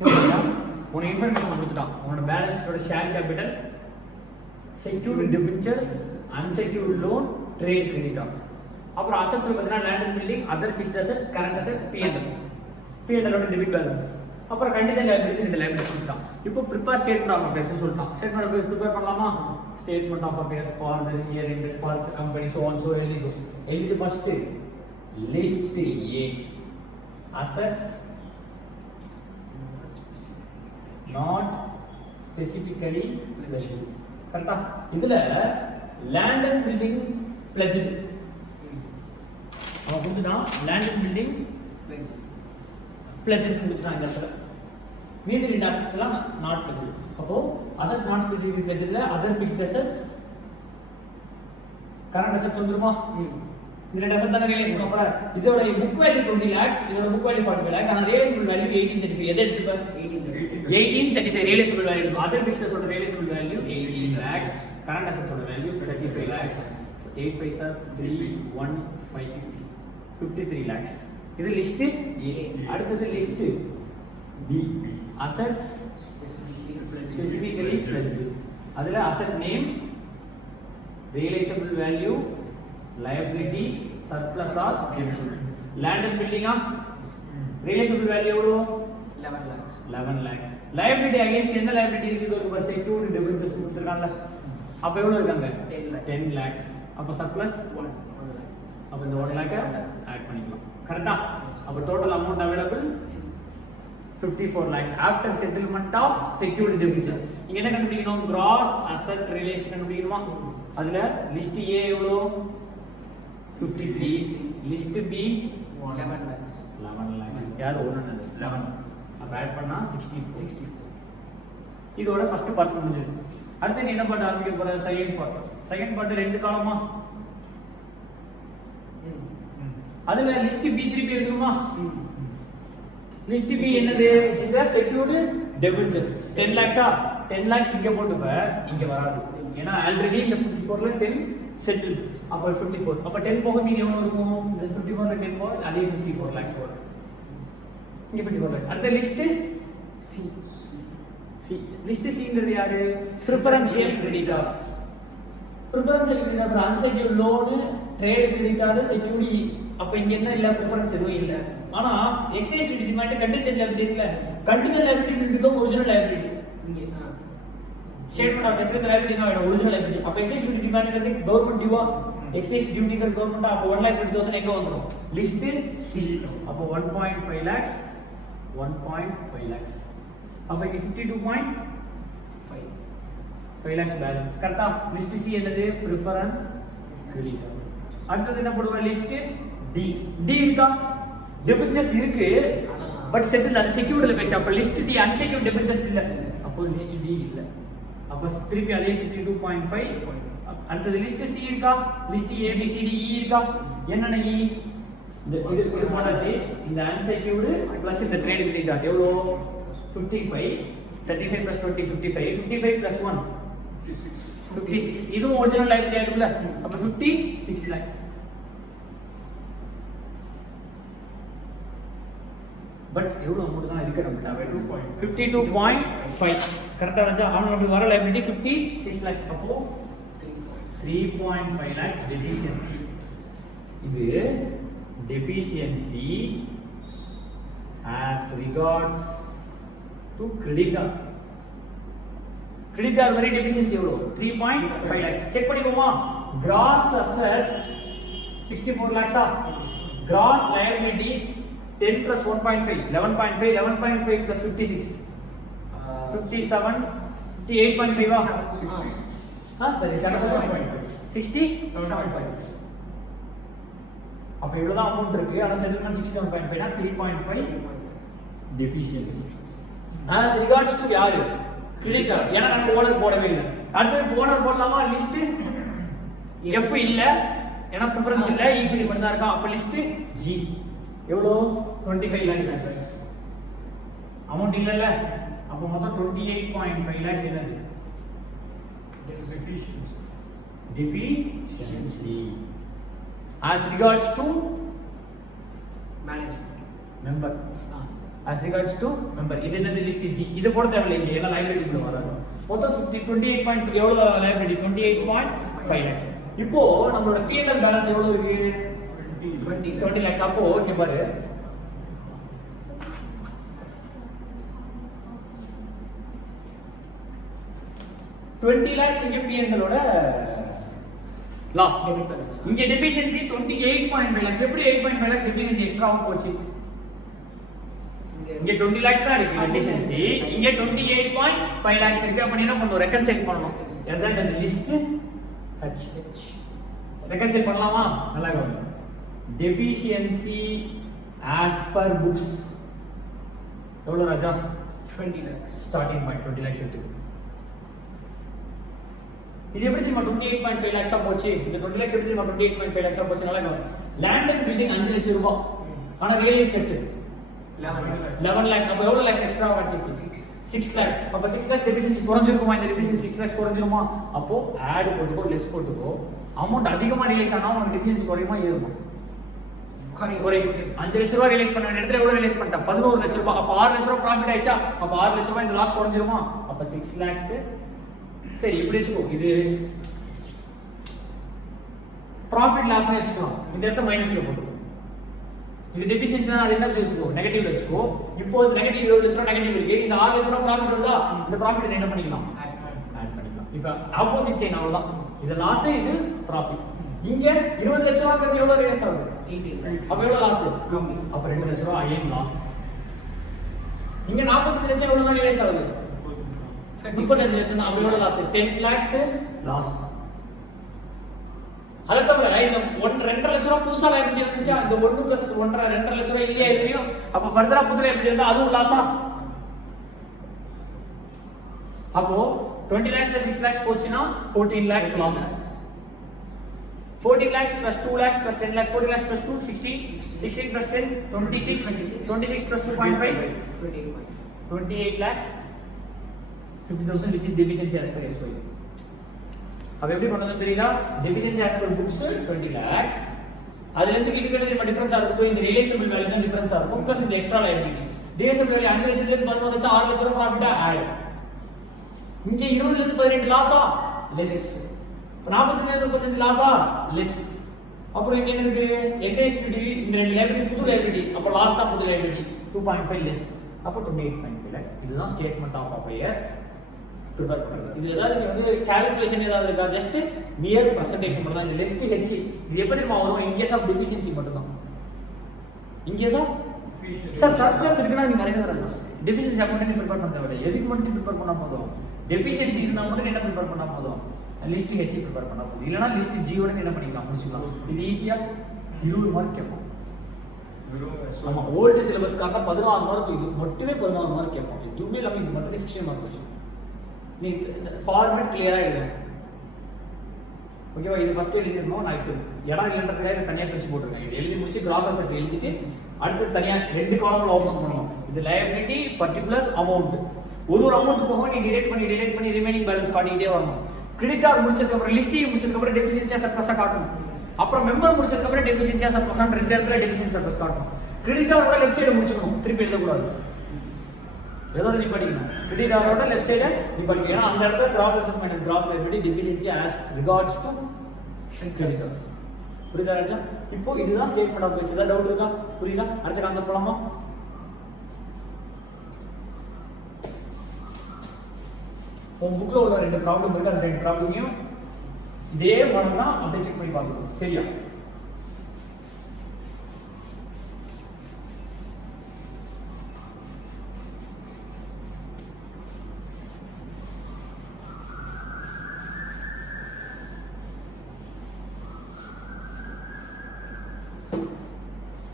உனக்கு இன்ஃபர்மேஷன் கொடுத்துட்டான். உன்னோட பேலன்ஸோட share capital, secured debentures, unsecured loan, trade creditors. அப்புறம் அசெட்ஸ் பார்த்தீங்கன்னா land and building, other fixed asset, current asset, P&L. P&L debit balance. அப்புறம் contingent liabilities, இந்த லைபிலிட்டிஸ் கொடுத்தான். இப்போ ப்ரிப்பேர் ஸ்டேட்மெண்ட் ஆஃப் அஃபேர்ஸ் சொல்லிட்டான். ஸ்டேட்மெண்ட் ஆஃப் அஃபேர்ஸ் ப்ரிப்பேர் பண்ணலாமா? Statement of affairs for the year end, for the company, so on so எழுதி first list A assets not specifically pledged. கரெக்ட்டா? இதுல land and building pledged. அவன் கொடுத்துட்டான் land and building pledged கொடுத்துட்டான் இந்த இடத்துல. மீதி ரெண்டு assets எல்லாம் not pledged. அப்போ assets not specifically pledged இல்ல, other fixed assets, current assets வந்துருமா? இது ரெண்டு அசெட் தான ரியலைஸ் பண்ண போற. இதோட புக் வேல்யூ 20 lakhs, இதோட புக் வேல்யூ 45 lakhs. ஆனா ரியலைசபிள் வேல்யூ 1835. எதை எடுத்துப்ப? 1835 ரியலைசபிள் வேல்யூ. அதர் ஃபிக்ஸ்ட்ஸ் ஓட realisable value 18 lakhs. Current assets ஓட வேல்யூ 35 lakhs. 8 5 are 3 1 5 53 lakhs. இது லிஸ்ட் A. அடுத்தது list B. Assets specifically pledged. அதுல asset name, realisable value, liability, surplus or deficits. Land and building realizable value எவ்வளவு? 11 lakhs. 11 lakhs. Liability against என்ன liability இருக்குது? ஒரு secured debentures கொடுத்திருக்காங்கல, அப்ப எவ்வளவு இருக்காங்க? 10 lakhs. அப்ப surplus 1 lakh. அப்ப இந்த 1 lakh ஆட் பண்ணிக்கலாம். கரெக்ட்டா? அப்ப total amount available 54 lakhs after settlement of secured debentures. இங்க என்ன கண்டுபிடிக்கணும்? gross asset realized கண்டுபிடிக்கணுமா? அதுல லிஸ்ட் A எவ்வளவு? 53. List B 11 lakhs. 11 lakhs. யார் ஓடுனது? 11. அப்ப ஆட் பண்ணா 64. இதோட ஃபர்ஸ்ட் பார்ட் முடிஞ்சிருச்சு. அடுத்து நீ என்ன பார்ட் ஆரம்பிக்க போற? Second part. செகண்ட் பார்ட் ரெண்டு காலமா? அதுல லிஸ்ட் B3 எழுதணுமா? லிஸ்ட் B என்னது? இது செக்யூர்டு டெபிட்டர்ஸ். 10 lakhs 10 lakhs இங்க போட்டுப்ப, இங்க வராது. ஏன்னா ஆல்ரெடி இந்த 54ல 10 செட்டில். அப்ப 54. அப்ப 10 போக மீதி எவ்வளவு இருக்கும்? இந்த 54ல 10 போக அதே 54 lakhs வரும். இங்க 54 lakhs. அடுத்த லிஸ்ட் C. லிஸ்ட் Cங்கிறது யாரு? Preferential creditors. Preferential creditors unsecured loan, trade creditor, security. அப்ப இங்க என்ன இல்ல? பிரெஃபரன்ஸ் எதுவும் இல்ல. ஆனா excise duty demand contingent liability இல்ல. Contingent liability will become original liability. இங்க statement of affairs liability no original liability. அப்ப எக்ஸைஸ் டியூட்டி டிமாண்ட்ங்கிறது கவர்மெண்ட் டியூவா? எக்ஸைஸ் டியூட்டிங்கிறது கவர்மெண்ட். அப்ப 1,50,000 எங்க வந்துரும்? List C. அப்ப 1.5 lakhs 1.5 lakhs. அப்ப இங்க 52.5 lakhs பேலன்ஸ். கரெக்ட்டா? லிஸ்ட் C என்னது? Preference creditor. அடுத்து என்ன போடுவா? List D. D இருக்கா? டெபிட்டர்ஸ் இருக்கு, பட் செட்டில் அது செக்யூர்ட்ல போச்சு. அப்ப லிஸ்ட் D அன்செக்யூர்ட் டெபிட்டர்ஸ் இல்ல. அப்போ லிஸ்ட் D இல்ல. அப்ப திருப்பி அதே 52.5. அடுத்து லிஸ்ட் C இருக்கா? List A B C D E இருக்கா? என்னென்ன E? இது போடாச்சு. இந்த அன்செக்யூர்டு பிளஸ் இந்த ட்ரேட் கிரெடிட்டார் எவ்வளவு? 55. 35 plus 20 55. 55 plus 1 56. இதுவும் ஒரிஜினல் லைபிலிட்டி ஆயிடும்ல. அப்ப 56 lakhs. பட் எவ்வளவு அமௌண்ட் தான் இருக்கு நம்ம தேவை? 52.5. கரெக்ட்டா வந்து அவங்களுக்கு வர லைபிலிட்டி 56 lakhs. அப்போ 3.5 lakhs deficiency. இது deficiency as regards to creditor. creditor வரை deficiency எவ்வளவு? 3.5 lakhs. Check பண்ணிக்கோமா? gross assets 64 lakhs. gross liability 10 plus 1.5 11.5. 11.5 plus 56 57 58.5 சரி 67.5. அப்ப இவ்வளவுதான் அமௌண்ட் இருக்கு. ஆனா செட்டில்மென்ட் 67.5 னா 3.5 டெஃபிஷியன்சி. as regards to யாரு? கிரெடிட்டர். ஏன்னா நம்ம ஓனர் போடவே இல்லை. அடுத்து ஓனர் போடலாமா? லிஸ்ட் F இல்ல, ஏன்னா பிரெஃபரன்ஸ் இல்ல, ஈக்விட்டி மட்டும் தான் இருக்கா. அப்ப லிஸ்ட் G எவ்வளவு? 25 lakhs. அமௌண்ட் இல்லல, அப்ப மொத்தம் 28.5 lakhs என்னது? deficiency. as regards to management member. as regards to member. இது என்னது லிஸ்ட் G. இது போட தேவையில்லை இங்க ஏன்னா liability குள்ள வராது. மொத்தம் 28 எவ்வளவு liability 28.5 lakhs. இப்போ நம்மளோட P&L பேலன்ஸ் எவ்வளவு இருக்கு 20 lakhs. அப்போ இங்க பாரு 20 lakhs இங்க P&L ஓட லாஸ். இங்க டெஃபிஷியன்சி 28.5 lakhs. எப்படி 8.5 lakhs டெஃபிஷியன்சி எக்ஸ்ட்ராவா போச்சு? இங்க 20 lakhs தான் இருக்கு டெஃபிஷியன்சி, இங்க 28.5 lakhs இருக்கு. அப்ப என்ன பண்ணனும்? ரெக்கன்சைல் பண்ணனும். எதா இந்த லிஸ்ட் H ரெக்கன்சைல் பண்ணலாமா? நல்லா கவனிங்க. டெஃபிஷியன்சி as per books எவ்வளவு ராஜா? 20 lakhs. ஸ்டார்டிங் பாயிண்ட் 20 lakhs எடுத்து. இது எப்படி தெரியுமா 28.5 lakhs போச்சு? இந்த 20 lakhs எப்படி தெரியுமா 28.5 lakhs போச்சு? நல்லா கவனிங்க. லேண்ட் அண்ட் பில்டிங் 5 லட்சம் ரூபாய். ஆனா ரியல் எஸ்டேட் 11 lakhs. அப்ப எவ்வளவு lakhs எக்ஸ்ட்ரா வந்துச்சு? 6 lakhs. அப்ப 6 lakhs டெஃபிஷியன்சி குறஞ்சிருக்குமா? இந்த டெஃபிஷியன்சி 6 lakhs குறஞ்சிருமா? அப்போ ஆட் போட்டுக்கோ, லெஸ் போட்டுக்கோ. அமௌண்ட் அதிகமா ரிலீஸ் ஆனா உங்களுக்கு டெஃபிஷியன்சி குறையுமா ஏறுமா? குறையும். 5 லட்சம் ரூபாய் ரிலீஸ் பண்ண வேண்டிய இடத்துல எவ்வளவு ரிலீஸ் பண்ணிட்டா? 11 லட்சம் ரூபாய். அப்ப 6 லட்சம் ரூபாய் ப்ராஃபிட் ஆயிச்சா? அப்ப 6 லட்சம் ரூபாய் இந்த லாஸ் குறஞ்சிருமா? அப்ப 6 lakhs. சரி இப்படி வெச்சுக்கோ. இது ப்ராஃபிட் லாஸ் னு வெச்சுக்கலாம். இந்த இடத்துல மைனஸ்ல போட்டுக்கோ. இது டெஃபிஷியன்சி தான், அது என்ன வெச்சுக்கோ? நெகட்டிவ்ல வெச்சுக்கோ. இப்போ நெகட்டிவ் 20 லட்சம் ரூபாய் நெகட்டிவ் இருக்கு. இந்த 6 லட்சம் ரூபாய் ப்ராஃபிட் வருதா? இந்த ப்ராஃபிட் என்ன பண்ணிக்கலாம்? ஆட் பண்ணிக்கலாம். இப்போ ஆப்போசிட் செயின் அவ்வளவுதான். இது லாஸ், இது ப்ராஃபிட். இங்க 20 லட்சம் ரூபாய்க்கு எவ்வளவு ரிலீஸ் ஆகுது? 18. அப்ப எவ்வளவு லாஸ்? கம்மி. அப்ப 2 லட்சம் ரூபாய் அகைன் லாஸ். இங்க 45 லட்சம் எவ்வளவு ரிலீஸ் ஆகுது? 35 லட்சம். அப்ப எவ்வளவு லாஸ்? 10 lakhs loss. அது தவிர இந்த 2.5 லட்சம் ரூபாய் புதுசா லைபிலிட்டி வந்துச்சா? இந்த 1 + 1.5 2 லட்சம் ரூபாய் இல்லையா இதுலயும்? அப்ப ஃபர்தரா புது லைபிலிட்டி வந்தா அதுவும் லாஸா? அப்போ 20 lakhs ல 6 lakhs போச்சுனா 14 lakhs loss. 14 lakhs plus 2 lakhs plus 10 lakhs. 14 lakhs plus 2 16. 16 plus 10 26. 26 plus 2.5 28 lakhs 50,000. This is deficiency as per SY. अब எப்படி பண்ணனும் தெரியல? deficiency as per books 20 lakhs. அதுல இருந்து இதுக்கு என்ன டிஃபரன்ஸ் இருக்கும்? இந்த ரிலேஷனபிள் வேல்யூ தான் டிஃபரன்ஸ் இருக்கும். பிளஸ் இந்த எக்ஸ்ட்ரா லைபிலிட்டி. ரிலேஷனபிள் வேல்யூ 5 லட்சத்துல இருந்து 11 லட்சம் 6 லட்சம் ரூபாய் ப்ராஃபிட்டா ஆட். இங்க 20 ல இருந்து 18 லாஸா? லெஸ். 45 ல இருந்து 35 லாஸா? லெஸ். அப்புறம் இங்க என்ன இருக்கு? எக்ஸைஸ் டிவி இந்த ரெண்டு லைபிலிட்டி புது லைபிலிட்டி. அப்ப லாஸ் தான் புது லைபிலிட்டி 2.5 லெஸ். அப்ப 28.5 lakhs. இதுதான் ஸ்டேட்மென்ட் ஆஃப் அஃபேர்ஸ் ப்ரிப்பேர் பண்றது. இது ஏதாவது நீங்க வந்து கால்குலேஷன் ஏதாவது இருக்கா? ஜஸ்ட் மியர் பிரசன்டேஷன் மட்டும் தான். இந்த லிஸ்ட் H இது எப்படி வரும்? இன் கேஸ் ஆஃப் டெஃபிஷியன்சி மட்டும் தான். In case of sir surplus இருக்குனா நீங்க நிறைய வரலாம். டெஃபிஷியன்சி அக்கவுண்ட் நீங்க ப்ரிப்பேர் பண்ண தேவையில்லை. எதுக்கு மட்டும் ப்ரிப்பேர் பண்ணா போதும்? டெஃபிஷியன்சி இருந்தா மட்டும் என்ன ப்ரிப்பேர் பண்ணா போதும்? லிஸ்ட் H ப்ரிப்பேர் பண்ணா போதும். இல்லனா லிஸ்ட் G ஓட என்ன பண்ணிக்கலாம்? முடிச்சுக்கலாம். இது ஈஸியா 20 மார்க் கேட்போம். ஆமா, ஓல்ட் சிலபஸ்க்காக 16 மார்க். இது மட்டுமே 16 மார்க் கேட்போம். இதுவே இல்லாம இது மட்டும் 16 மார்க் வச்சு நீ ஃபார்மேட் கிளியரா எழுதணும். ஓகேவா? இது ஃபர்ஸ்ட் எழுதிடணும். நான் இப்போ இடம் இல்லைன்றதுக்காக இதை தனியாக பிரிச்சு போட்டிருக்கேன். இது எழுதி முடிச்சு கிராஸ் அசெட் எழுதிட்டு அடுத்து தனியாக 2 காலம்ல ஓப்பன் பண்ணணும். இது லைபிலிட்டி பர்டிகுலர்ஸ் அமௌண்ட். ஒரு அமௌண்ட் போக நீ டிடெக்ட் பண்ணி ரிமைனிங் பேலன்ஸ் காட்டிக்கிட்டே வரணும். கிரெடிட்டார் முடிச்சதுக்கு அப்புறம் லிஸ்டிங் முடிச்சதுக்கு அப்புறம் டெஃபிஷியன்சி சர்ப்ளஸா காட்டணும். அப்புறம் மெம்பர் முடிச்சதுக்கு அப்புறம் டெஃபிஷியன்சி சர்ப்ளஸ் ரெண்டு இடத்துல டெஃபிஷியன்சி சர்ப்ளஸ் காட்டணும். கிரெடிட்டாரோட லெஃப்ட் சைடு முடிச்சுக்கணும். திருப்பி எழுதக்கூடாது. எதோட நீ படிக்கணும்? கிரெடிட்டாரோட லெஃப்ட் சைடு நீ படிக்கணும். ஏன்னா அந்த இடத்துல cross asset minus cross liability deficiency as regards to creditors. புரியுதா ராஜா? இப்போ இதுதான் ஸ்டேட்மென்ட் ஆஃப் ஃபேஸ். ஏதாவது டவுட் இருக்கா? புரியுதா? அடுத்த கான்செப்ட் போலாமா? உன் புக்ல உள்ள 2 ப்ராப்ளம் இருக்கு. அந்த 2 ப்ராப்ளமையும் இதே மாடல் தான் அப்படியே செக் பண்ணி பார்க்கணும். சரியா?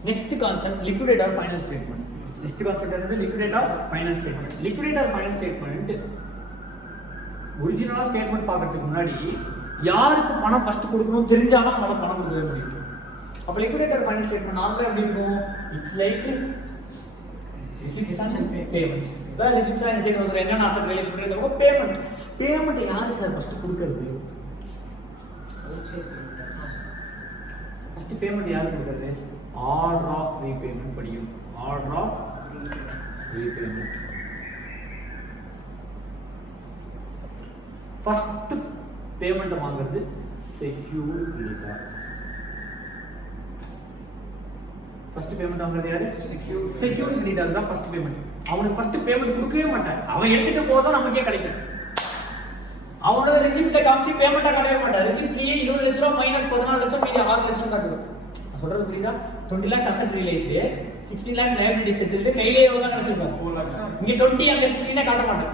Next concept, liquidate or final statement. Next concept is liquidate or final statement. Liquidate or final statement ஒரிஜினலா ஸ்டேட்மென்ட் பார்க்கிறதுக்கு முன்னாடி யாருக்கு பணம் ஃபர்ஸ்ட் கொடுக்கணும் தெரிஞ்சாதான் நம்ம பணம் கொடுக்கவே முடியும். அப்ப liquidate or final statement நார்மலா எப்படி இருக்கும்? It's like receipts and payments. வேற receipts and side வந்து என்ன அசெட் ரிலீஸ் பண்றதுக்கு பேமெண்ட் யாருக்கு சார் ஃபர்ஸ்ட் கொடுக்கிறது? ஃபர்ஸ்ட் பேமெண்ட் யாருக்கு கொடுக்கிறது? ஆர்டர் ஆஃப் ரீபேமெண்ட் படிக்கணும். Order of repayment. First payment வாங்குறது செக்யூர்ட் கிரெடிட்டார். ஃபர்ஸ்ட் பேமெண்ட் வாங்குறது யாரு? செக்யூர்ட் கிரெடிட்டார் தான் ஃபர்ஸ்ட் பேமெண்ட். அவனுக்கு ஃபர்ஸ்ட் பேமெண்ட் கொடுக்கவே மாட்டான். அவன் எடுத்துட்டு போறதா நமக்கே கிடைக்கும். அவனோட ரிசிப்ட்ல காமிச்சு பேமெண்ட்டா காட்டவே மாட்டான். ரிசிப்ட்லயே 20 லட்சம் ரூபாய் மைனஸ் 14 லட்சம் மீதி 6 லட்சம் காட்டுது. சொல்றது புரியுதா? 20 lakhs asset realised, 16 lakhs liability settled, கையிலே எவ்வளவு தான் கிடைச்சிருக்கும்? 4 lakhs. இங்க 20 அங்க 16 காட்ட மாட்டேன்.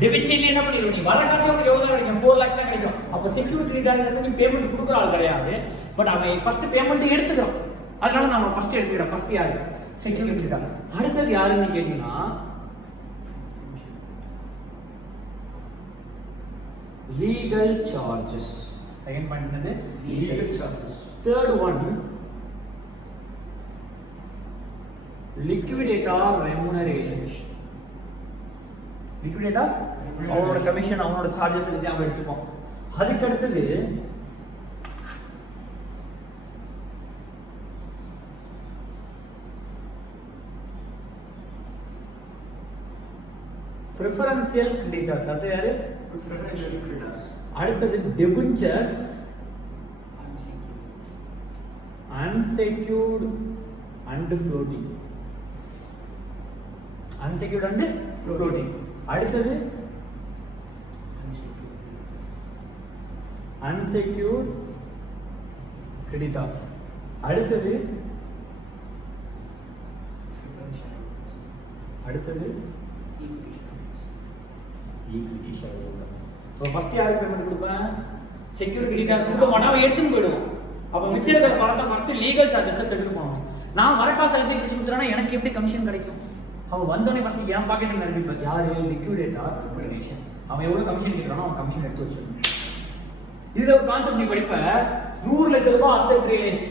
டெபிட் சைடுல என்ன பண்ணிடுவ நீ? வர காசு உனக்கு எவ்வளவு கிடைக்கும்? 4 lakhs தான் கிடைக்கும். அப்ப செக்யூரிட்டி கிரெடிட்டாருக்கு நீ பேமெண்ட் கொடுக்குற ஆள் கிடையாது. பட் அவன் ஃபர்ஸ்ட் பேமெண்ட் எடுத்துக்கிறான். அதனால நான் ஃபர்ஸ்ட் எடுத்துக்கிறேன். ஃபர்ஸ்ட் யாரு? Security creditor. அடுத்தது யாருன்னு கேட்டீங்கன்னா legal charges. Second point என்னது? Legal charges. Third one, liquidator remuneration. Liquidator அவனோட கமிஷன், அவனோட சார்ஜஸ் எல்லாம் அவன் எடுத்துப்பான். அதுக்கு அடுத்தது preferential creditors. அது யாரு? preferential creditors. அடுத்தது debentures, unsecured and floating. Unsecured and floating. அடுத்தது unsecured creditors. அடுத்தது ஈக்விட்டி ஷேர் ஹோல்டர். இப்போ ஃபர்ஸ்ட் யாருக்கு பேமெண்ட் கொடுப்பேன்? செக்யூரிட்டி கிரெடிட்டார் கொடுக்க மாட்டான், அவன் எடுத்துன்னு போயிடுவான். அப்போ மிச்சம் இருக்கிற பணத்தை ஃபர்ஸ்ட் லீகல் சார்ஜஸ் செட்டில் பண்ணுவான். நான் வரக்காசு எடுத்து பிடிச்சி கொடுத்துறேன்னா எனக்கு எப்படி கமிஷன் கிடைக்கும்? அவன் வந்தோடனே ஃபர்ஸ்ட் என் பாக்கெட்டில் நிரப்பிப்பான். யாரு? Liquidator remuneration. அவன் எவ்வளோ கமிஷன் கேட்குறானோ அவன் கமிஷன் எடுத்து வச்சிடணும். இதுல ஒரு கான்செப்ட் நீ படிப்ப. 100 லட்சம் ரூபாய் அசெட் ரியலைஸ்ட்.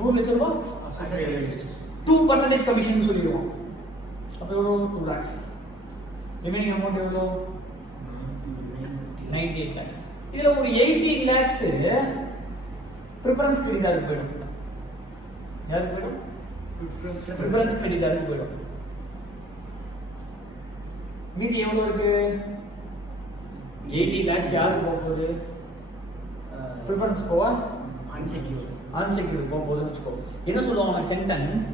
100 லட்சம் ரூபாய் அசெட் ரியலைஸ்ட் 2% கமிஷன் சொல்லிடுவோம். அப்போ எவ்வளோ? 2 lakhs. ரிமைனிங் அமௌண்ட் எவ்வளோ? 98 lakhs. இதுல ஒரு 18 lakhs ப்ரிஃபரன்ஸ் கிரெடிட்டாருக்கு போயிடும். யாருக்கு போயிடும்? ப்ரிஃபரன்ஸ் கிரெடிட்டாருக்கு போயிடும். மீதி எவ்வளவு இருக்கு? 18 lakhs யாருக்கு போக போகுது? ப்ரிஃபரன்ஸ் போவா? அன்செக்யூர்ட் போக போகுதுன்னு வச்சுக்கோ. என்ன சொல்லுவாங்க சென்டென்ஸ்?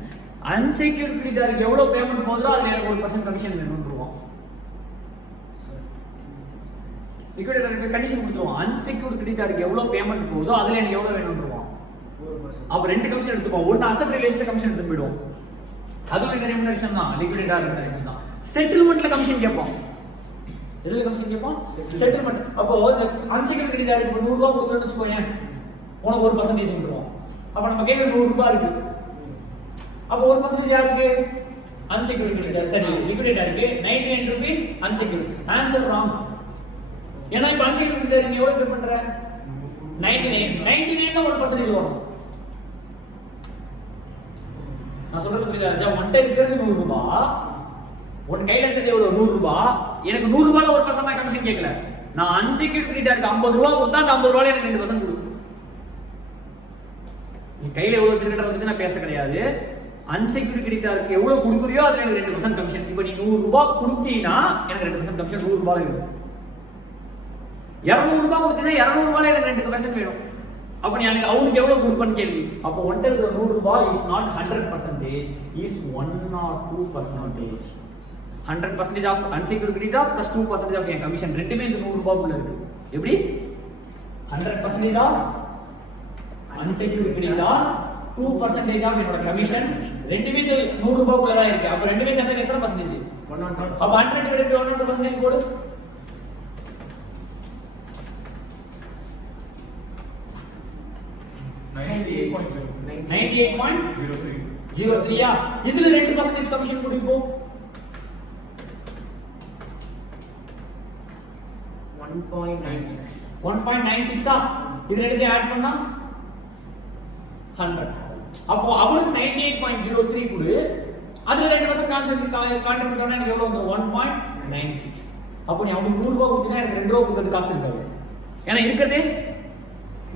அன்செக்யூர்ட் கிரெடிட்டாருக்கு எவ்வளவு பேமெண்ட் போகுதோ அதுல எனக்கு 1% கமிஷன் வேணும்ன்றுவோம். லிக்விடேட்டருக்கு கண்டிஷன் கொடுத்துருவோம். அன்செக்யூர்ட் கிரெடிட்டாருக்கு எவ்வளவு பேமெண்ட் போகுதோ அதுல எனக்கு எவ்வளவு வேணும்ன்றுவோம். அப்ப ரெண்டு கமிஷன் எடுத்துப்போம். ஒன்னு அசெட் ரியலைஸ்டு கமிஷன் எடுத்து போய்டுவோம். அதுவும் இந்த ரெமுனரேஷன் தான், லிக்விடேட்டர் ரெமுனரேஷன் தான். செட்டில்மென்ட்ல கமிஷன் கேட்போம். எதுல கமிஷன் கேட்போம்? செட்டில்மென்ட். அப்போ இந்த அன்செக்யூர்ட் கிரெடிட்டாருக்கு 100 ரூபாய் கொடுக்குறேன்னு வச்சுக்கோங்க, உனக்கு 1% கொடுத்துருவோம். அப்ப நம்ம கையில 100 ரூபாய் இருக்கு. அப்போ 1% யாருக்கு? Unsecured creditor. சரி, லிக்விடேட்டருக்கு 99 rupees அன்செக்யூர்ட். Answer wrong. ஏன்னா இப்ப அன்செக்யூர்ட் கிரெடிட்டார் நீ எவ்வளவு பே பண்ற? 99 தான் 1% வரும். நான் சொல்றது புரியுதா? உன்கிட்ட இருக்கிறது 100 ரூபாய், உன் கையில இருக்கிறது எவ்வளவு? 100 ரூபாய். எனக்கு 100 ரூபாயில 1% கமிஷன் கேட்கல. நான் அன்செக்யூர்ட் கிரெடிட்டாருக்கு 50 ரூபாய் கொடுத்தா அந்த 50 ரூபாயில எனக்கு 2% கொடு. நீ கையில எவ்வளவு வச்சிருக்கறத பத்தி நான் பேச கிடையாது. அன்செக்யூர்ட் கிரெடிட்டாருக்கு எவ்வளவு கொடுக்குறியோ அதுல எனக்கு 2% கமிஷன். இப்போ நீ 100 ரூபாய் கொடுத்தீனா எனக்கு 2% கமிஷன் 100 ரூபாயில இருக்கும். 200 ரூபாய் கொடுத்தீனா 200 ரூபாயில எனக்கு 2% வேணும். அப்ப நீ எனக்கு அவனுக்கு எவ்வளவு கொடுப்பன்னு கேள்வி. அப்போ ஒன்ட்ட இருக்கிற 100 ரூபாய் is not 100%, is 1 or 2%. 100% of unsecured creditor plus 2% of என் கமிஷன் ரெண்டுமே இந்த 100 ரூபாய்க்குள்ள இருக்கு. எப்படி? 100% ஆஃப் அன்செக்யூர்ட் கிரெடிட்டார் 2% ஆஃப் என்னோட கமிஷன் ரெண்டுமே இந்த 100 ரூபாய்க்குள்ள தான் இருக்கு. அப்ப ரெண்டுமே சேர்ந்தா எத்தனை பர்சன்டேஜ்? 100. அப்ப 100 டிவைடட் பை 100% போடு. 98.03 யா? இதுல 2% கமிஷன் கொடுப்போ. 1.96 ஆ? இது ரெண்டுத்தையும் ஆட் பண்ணா 100. அப்போ அவனுக்கு 98.03 கொடு. அதுல 2% கான்ட்ரிபியூட் பண்ணா எனக்கு எவ்வளவு வரும்? 1.96. அப்போ நீ அவனுக்கு 100 ரூபாய் கொடுத்தீனா எனக்கு 2 ரூபாய் கொடுக்கிறது காசு இருக்காது. ஏன்னா இருக்கிறதே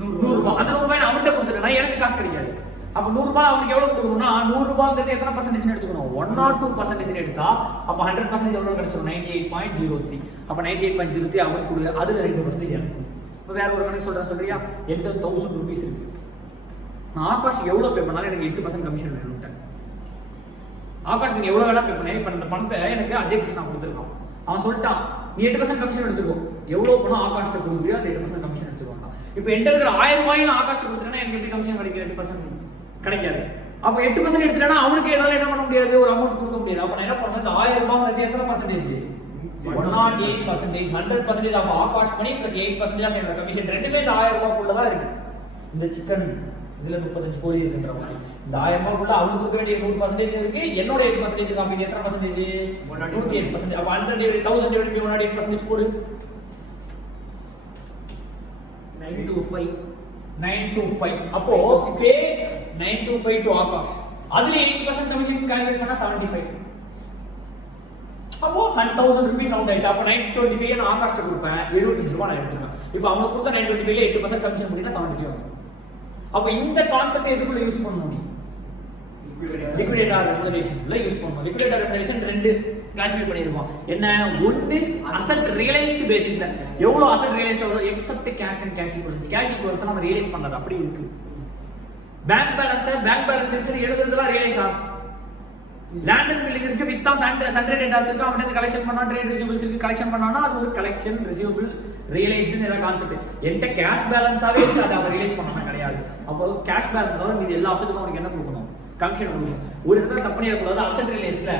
100 ரூபாய். அந்த 100 ரூபாய் அவன்கிட்ட கொடுத்துட்டேன்னா எனக்கு காசு கிடைக்காது. அப்ப 100 ரூபாய் அவனுக்கு எவ்வளவு கொடுக்கணும்னா 100 ரூபாய்ங்கிறது எத்தனை பர்சன்டேஜ் எடுத்துக்கணும் 1 or 2% எடுத்தா அப்ப 100% எவ்வளவு கிடைச்சிரும் 98.03. அப்ப 98.03 அவனுக்கு கொடு, அதுல 2% எனக்கு. இப்ப வேற ஒரு கணக்கு சொல்றியா என்கிட்ட 1000 ரூபீஸ் இருக்கு, நான் ஆகாஷ் எவ்வளவு பே பண்ணாலும் எனக்கு 8% கமிஷன் வேணும்ட்டேன். ஆகாஷ் நீ எவ்வளவு வேணா பே பண்ண, இப்ப இந்த பணத்தை எனக்கு அஜய் கிருஷ்ணா கொடுத்துருக்கான், அவன் சொல்லிட்டான் நீ 8% கமிஷன் எடுத்துக்கோ, எவ்வளவு பணம் ஆகாஷ்ட கொடுக்குறியோ அந்த 8% கமிஷன் எடுத்துக்கோங்க. இப்ப என்கிட்ட இருக்கிற 1000 ரூபாய் நான் ஆகாஷ்ட கொடுத்துட்டேன்னா எனக்கு எப்படி கமிஷன் கிடைக்கும்? 8% கிடைக்காது. அப்ப 8% எடுத்துட்டேன்னா அவனுக்கு என்னால என்ன பண்ண முடியாது, ஒரு அமௌண்ட் கொடுக்க முடியாது. அப்ப நான் என்ன பண்றேன், இந்த 1000 ரூபாய் சேர்த்து எத்தனை percentage 108%, 100% of Aakash money plus 8% of என்னோட கமிஷன், ரெண்டுமே இந்த 1000 ரூபாய்க்குள்ள தான் இருக்கு. இந்த சிக்கன் இதுல 35 கோழி இருக்குன்ற மாதிரி இந்த 1000 ரூபாய்க்குள்ள அவனுக்கு கொடுக்க வேண்டிய 100% இருக்கு, என்னோட 8% தான். அப்ப எத்தனை பர்சன்டேஜ் 108%. அப்ப 1000 டிவைடட் பை 108% போடு 925. அப்போ பே 925 டு ஆகாஷ், அதுல 8% கமிஷன் கால்குலேட் பண்ணா 75. அப்போ 1000 ரூபீஸ் ரவுண்ட் ஆயிடுச்சு. அப்ப 925 நான் ஆகாஷ்ட கொடுப்பேன், 75 ரூபாய் நான் எடுத்துப்பேன். இப்போ அவனுக்கு கொடுத்த 925 ல 8% கமிஷன் பண்ணினா 75 வரும். அப்ப இந்த கான்செப்ட் எதுக்குள்ள யூஸ் பண்ணணும், லிக்விடேட்டர் ரெமுனரேஷன்ல யூஸ் பண்ணணும். லிக்விடேட்டர் ரெமுனரேஷன் ரெண்டு கிளாசிஃபை பண்ணிருக்கோம். என்ன, ஒன் இஸ் அசெட் ரியலைஸ்டு பேசிஸ்ல எவ்வளவு அசெட் ரியலைஸ்ட் ஆகுதோ except cash and cash equivalence. Cash equivalence நம்ம ரியலைஸ் பண்ணது அப்படி இருக்கு. பேங்க் பேலன்ஸ் இருக்கு எழுதுறதுலாம் ரியலைஸ் ஆகும். லேண்ட் அண்ட் பில்டிங் இருக்கு, வித்தா சண்டே டெண்டாஸ் இருக்கு, அவன் வந்து கலெக்ஷன் பண்ணா, ட்ரேட் ரிசீவபிள்ஸ் இருக்கு, கலெக்ஷன் பண்ணானா அது ஒரு கலெக்ஷன் ரிசீவபிள் ரியலைஸ்டுன்னு ஏதாவது கான்செப்ட். என்கிட்ட கேஷ் பேலன்ஸாவே இருக்கு, அதை அவன் ரியலைஸ் பண்ணா கிடையாது. அப்போ கேஷ் பேலன்ஸ் தவிர மீதி எல்லா அசெட்டுக்கும் அவனுக்கு என்ன கொடுக்கணும், கமிஷன் கொடுக்கணும். ஒரு இடத்துல தப்பு பண்ணிடக்கூடாது. அசெட் ரியலைஸ்ட்ல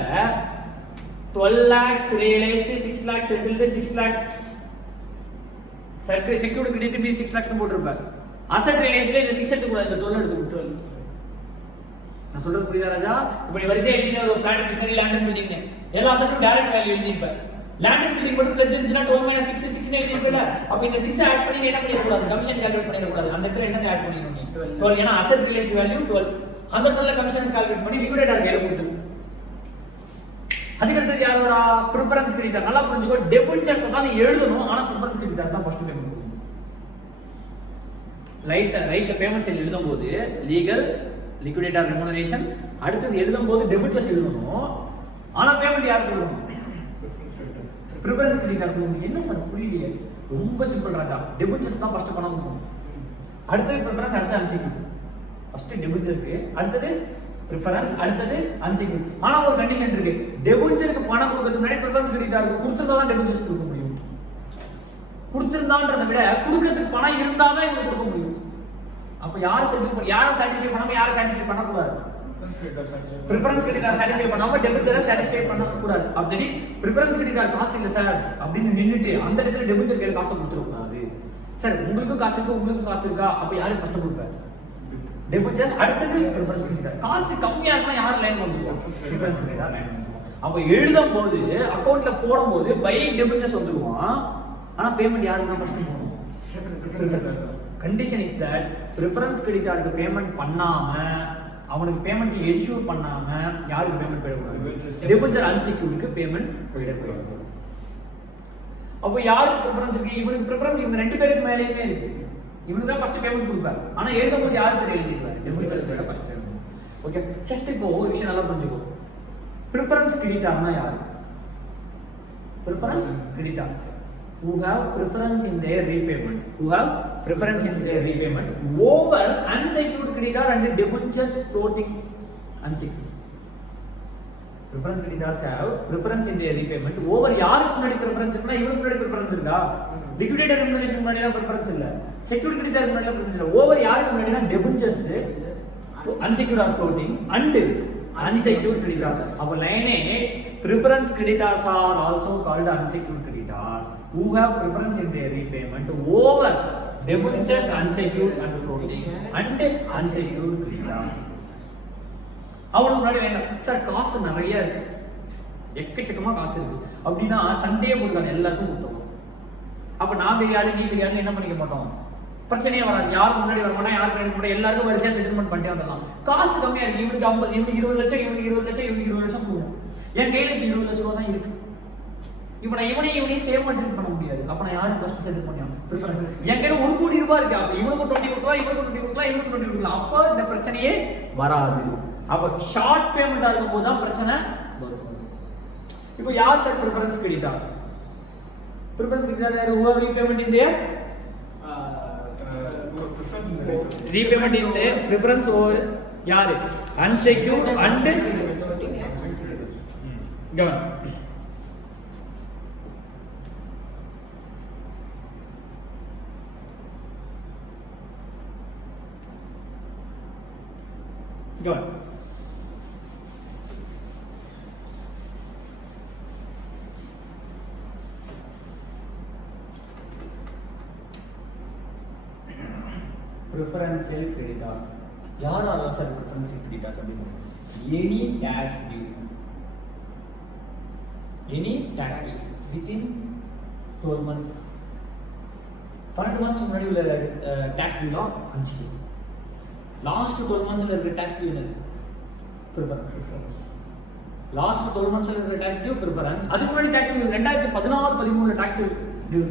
12 lakhs realised, 6 lakhs settled, 6 lakhs secured credit மீதி 6 lakhs போட்டுருப்பாரு. அசெட் ரியலைஸ்ட்ல இந்த 6 எடுத்துக்கூடாது, இந்த 12 எடுத்துக்கிட்டு 12. நான் சொல்றது புரியுதா ராஜா? இப்போ நீ வரிசையா எழுதின ஒரு flat machinery land and building எல்லா அசெட்டும் டைரக்ட் வேல்யூ எழுதிருப்ப. லேண்ட் அண்ட் பில்டிங் மட்டும் தெரிஞ்சிருந்துச்சுனா 12 - 6 6 எழுதிருப்பல. அப்ப இந்த 6 ஆட் பண்ணி என்ன பண்ணிர கூடாது, கமிஷன் கால்குலேட் பண்ணிர கூடாது. அந்த இடத்துல என்ன ஆட் பண்ணிரணும் நீ 12. ஏனா அசெட் ரியலைஸ்டு வேல்யூ 12. அந்த 12 கமிஷன் கால்குலேட் பண்ணி லிக்விடேட்டர் கையில கொடுத்து. அதுக்கு அடுத்து யார் வரா, பிரெஃபரன்ஸ் கிரெடிட்டர். நல்லா புரிஞ்சுக்கோ, டெபென்ச்சர்ஸ் தான் நீ எழுதணும், ஆனா பிரெஃபரன்ஸ் கிரெடிட்டர் தான் ஃபர்ஸ்ட் பேமெண்ட் கொடுக்கணும். ரைட்ல பேமெண்ட் செல் எழுதும்போது லீகல் லிக்விடேட்டர் ரெமுனரேஷன், அடுத்து எழுதும்போது டெபிட்ஸ் எழுதணும், ஆனா பேமெண்ட் யாருக்கு கொடுக்கணும், பிரெஃபரன்ஸ் கிரெடிட்டர் கொடுக்கணும். என்ன சார் புரியலையே? ரொம்ப சிம்பிள் ராஜா, டெபிட்ஸ் தான் ஃபர்ஸ்ட் பணம் கொடுக்கணும், அடுத்தது பிரெஃபரன்ஸ், அடுத்து அன்செக்யூர்ட். ஃபர்ஸ்ட் டெபிட்ஸ்க்கு, அடுத்தது பிரெஃபரன்ஸ், அடுத்தது அன்செக்யூர்ட். ஆனா ஒரு கண்டிஷன் இருக்கு, டெபிட்ஸ்க்கு பணம் கொடுக்கிறதுக்கு முன்னாடி பிரெஃபரன்ஸ் கிரெடிட்டருக்கு கொடுத்திருந்தா தான் டெபிட்ஸ் கொடுக்க முடியும். கொடுத்திருந்தான்றதை விட கொடுக்கிறதுக்கு பணம் இருந்தா தான் இவங்க கொடுக்க முடியும். அப்ப யாரை சாட்டிஸ்ஃபை பண்ணாம யாரை சாட்டிஸ்ஃபை பண்ண கூடாது, பிரெஃபரன்ஸ் கிரெடிட்டர் சாட்டிஸ்ஃபை பண்ணாம டெபிட்டரை சாட்டிஸ்ஃபை பண்ண கூடாது. அப்ப தட் இஸ் பிரெஃபரன்ஸ் கிரெடிட்டர் காசு இல்ல சார் அப்படின்னு நின்னுட்டு அந்த இடத்துல டெபிட்டர் கையில காசு கொடுத்துற கூடாது. சார் உங்களுக்கும் காசு இருக்கு, உங்களுக்கும் காசு இருக்கா, அப்ப யாரு ஃபர்ஸ்ட் கொடுப்பாரு, டெபிட்டர், அடுத்தது பிரெஃபரன்ஸ் கிரெடிட்டர். காசு கம்மியா இருந்தா யாரு லைன் வந்துருவா, பிரெஃபரன்ஸ் கிரெடிட்டர் லைன். அப்ப எழுதும் போது அக்கவுண்ட்ல போடும்போது பை டெபிட்டர்ஸ் வந்துருவான், ஆனா பேமெண்ட் யாருக்கு ஃபர்ஸ்ட் போகணும், கண்டிஷன் இஸ் தட் பிரெஃபரன்ஸ் கிரெடிட்டருக்கு பேமெண்ட் பண்ணாம அவனுக்கு பேமெண்ட் என்ஷூர் பண்ணாம யாருக்கு பேமெண்ட் போயிடக்கூடாது, டெபிட்டர் அன்செக்யூர்டுக்கு பேமெண்ட் போயிடக்கூடாது. அப்போ யாருக்கு பிரெஃபரன்ஸ் இருக்கு, இவனுக்கு பிரெஃபரன்ஸ் இந்த ரெண்டு பேருக்கு மேலேயுமே இருக்கு. இவனுக்கு தான் ஃபர்ஸ்ட் பேமெண்ட் கொடுப்பாரு, ஆனா எழுதும்போது யாருக்கு பேர் எழுதிடுவாரு, debtor first payment. Okay, just இப்போ ஒரு விஷயம் நல்லா புரிஞ்சுக்கோ, பிரெஃபரன்ஸ் கிரெடிட்டர்னா யாரு, preference creditor who have preference in their repayment over unsecured creditor and debentures floating unsecured. Preference creditors have preference in their repayment over யாருக்கு முன்னாடி preference இருக்குனா இவனுக்கு முன்னாடி preference இருக்கா, liquidator remuneration முன்னாடினா preference இல்ல, secured creditor முன்னாடினா preference இல்ல, over யாருக்கு முன்னாடினா debentures unsecured or floating and unsecured creditors. அப்ப லைனே preference creditors are also called unsecured creditors who have preference in their repayment over debentures unsecured and floating and unsecured creditors. அவனுக்கு முன்னாடி வேணும் sir காசு நிறைய இருக்கு, எக்கச்சக்கமா காசு இருக்கு அப்படின்னா சண்டே போட்டுக்காது, எல்லாருக்கும் கொடுத்தோம். அப்ப நான் பெரியாளு நீ பெரியாளு என்ன பண்ணிக்க மாட்டோம், பிரச்சனையே வராது, யாருக்கு முன்னாடி வர மாட்டோம், யாருக்கு முன்னாடி மாட்டோம், எல்லாருக்கும் வரிசையா செட்டில்மெண்ட் பண்ணிட்டே வந்துடலாம். காசு கம்மியா இருக்கு, இவனுக்கு 50, இவனுக்கு 20 லட்சம், இவனுக்கு 20 லட்சம், இவனுக்கு 20 லட்சம் போகும். என் கையில இப்ப 20 லட்சம் ரூபாய் தான் இருக்கு. இப்ப நான் இவனையும் சேவ் ட்ரீட் பண்ண முடியாது. முடியாது. அப்ப நான் யாருக்கு ஃபர்ஸ்ட் செட்டில் பண்ணணும்? ப்ரிஃபரன்ஸ். என்கிட்ட 1 கோடி ரூபாய் இருக்கு. அப்ப இவனுக்கு 20 கொடுக்கலாம், இவனுக்கு 20 கொடுக்கலாம், இவனுக்கு 20 கொடுக்கலாம். அப்ப இந்த பிரச்சனையே வராது. அப்ப ஷார்ட் பேமெண்டா இருக்கும்போது தான் பிரச்சனை வரும். இப்போ யார் sir preference creditors? Preference creditor யார்? whoever repayment in their repayment in their preference over யாரு? unsecured and gone. Gone. Preferential creditors. யார் ஆலாம் சார் preferential creditors அப்படினா? Any tax due. Any tax due within 12 months. 12 மாசத்துக்கு முன்னாடி உள்ள tax due லாம் unsecured. Last 12 months இருக்கிற tax due என்னது? Preference. Last 12 months இருக்கிற tax due preference. அதுக்கு முன்னாடி tax due 2014 13 tax due.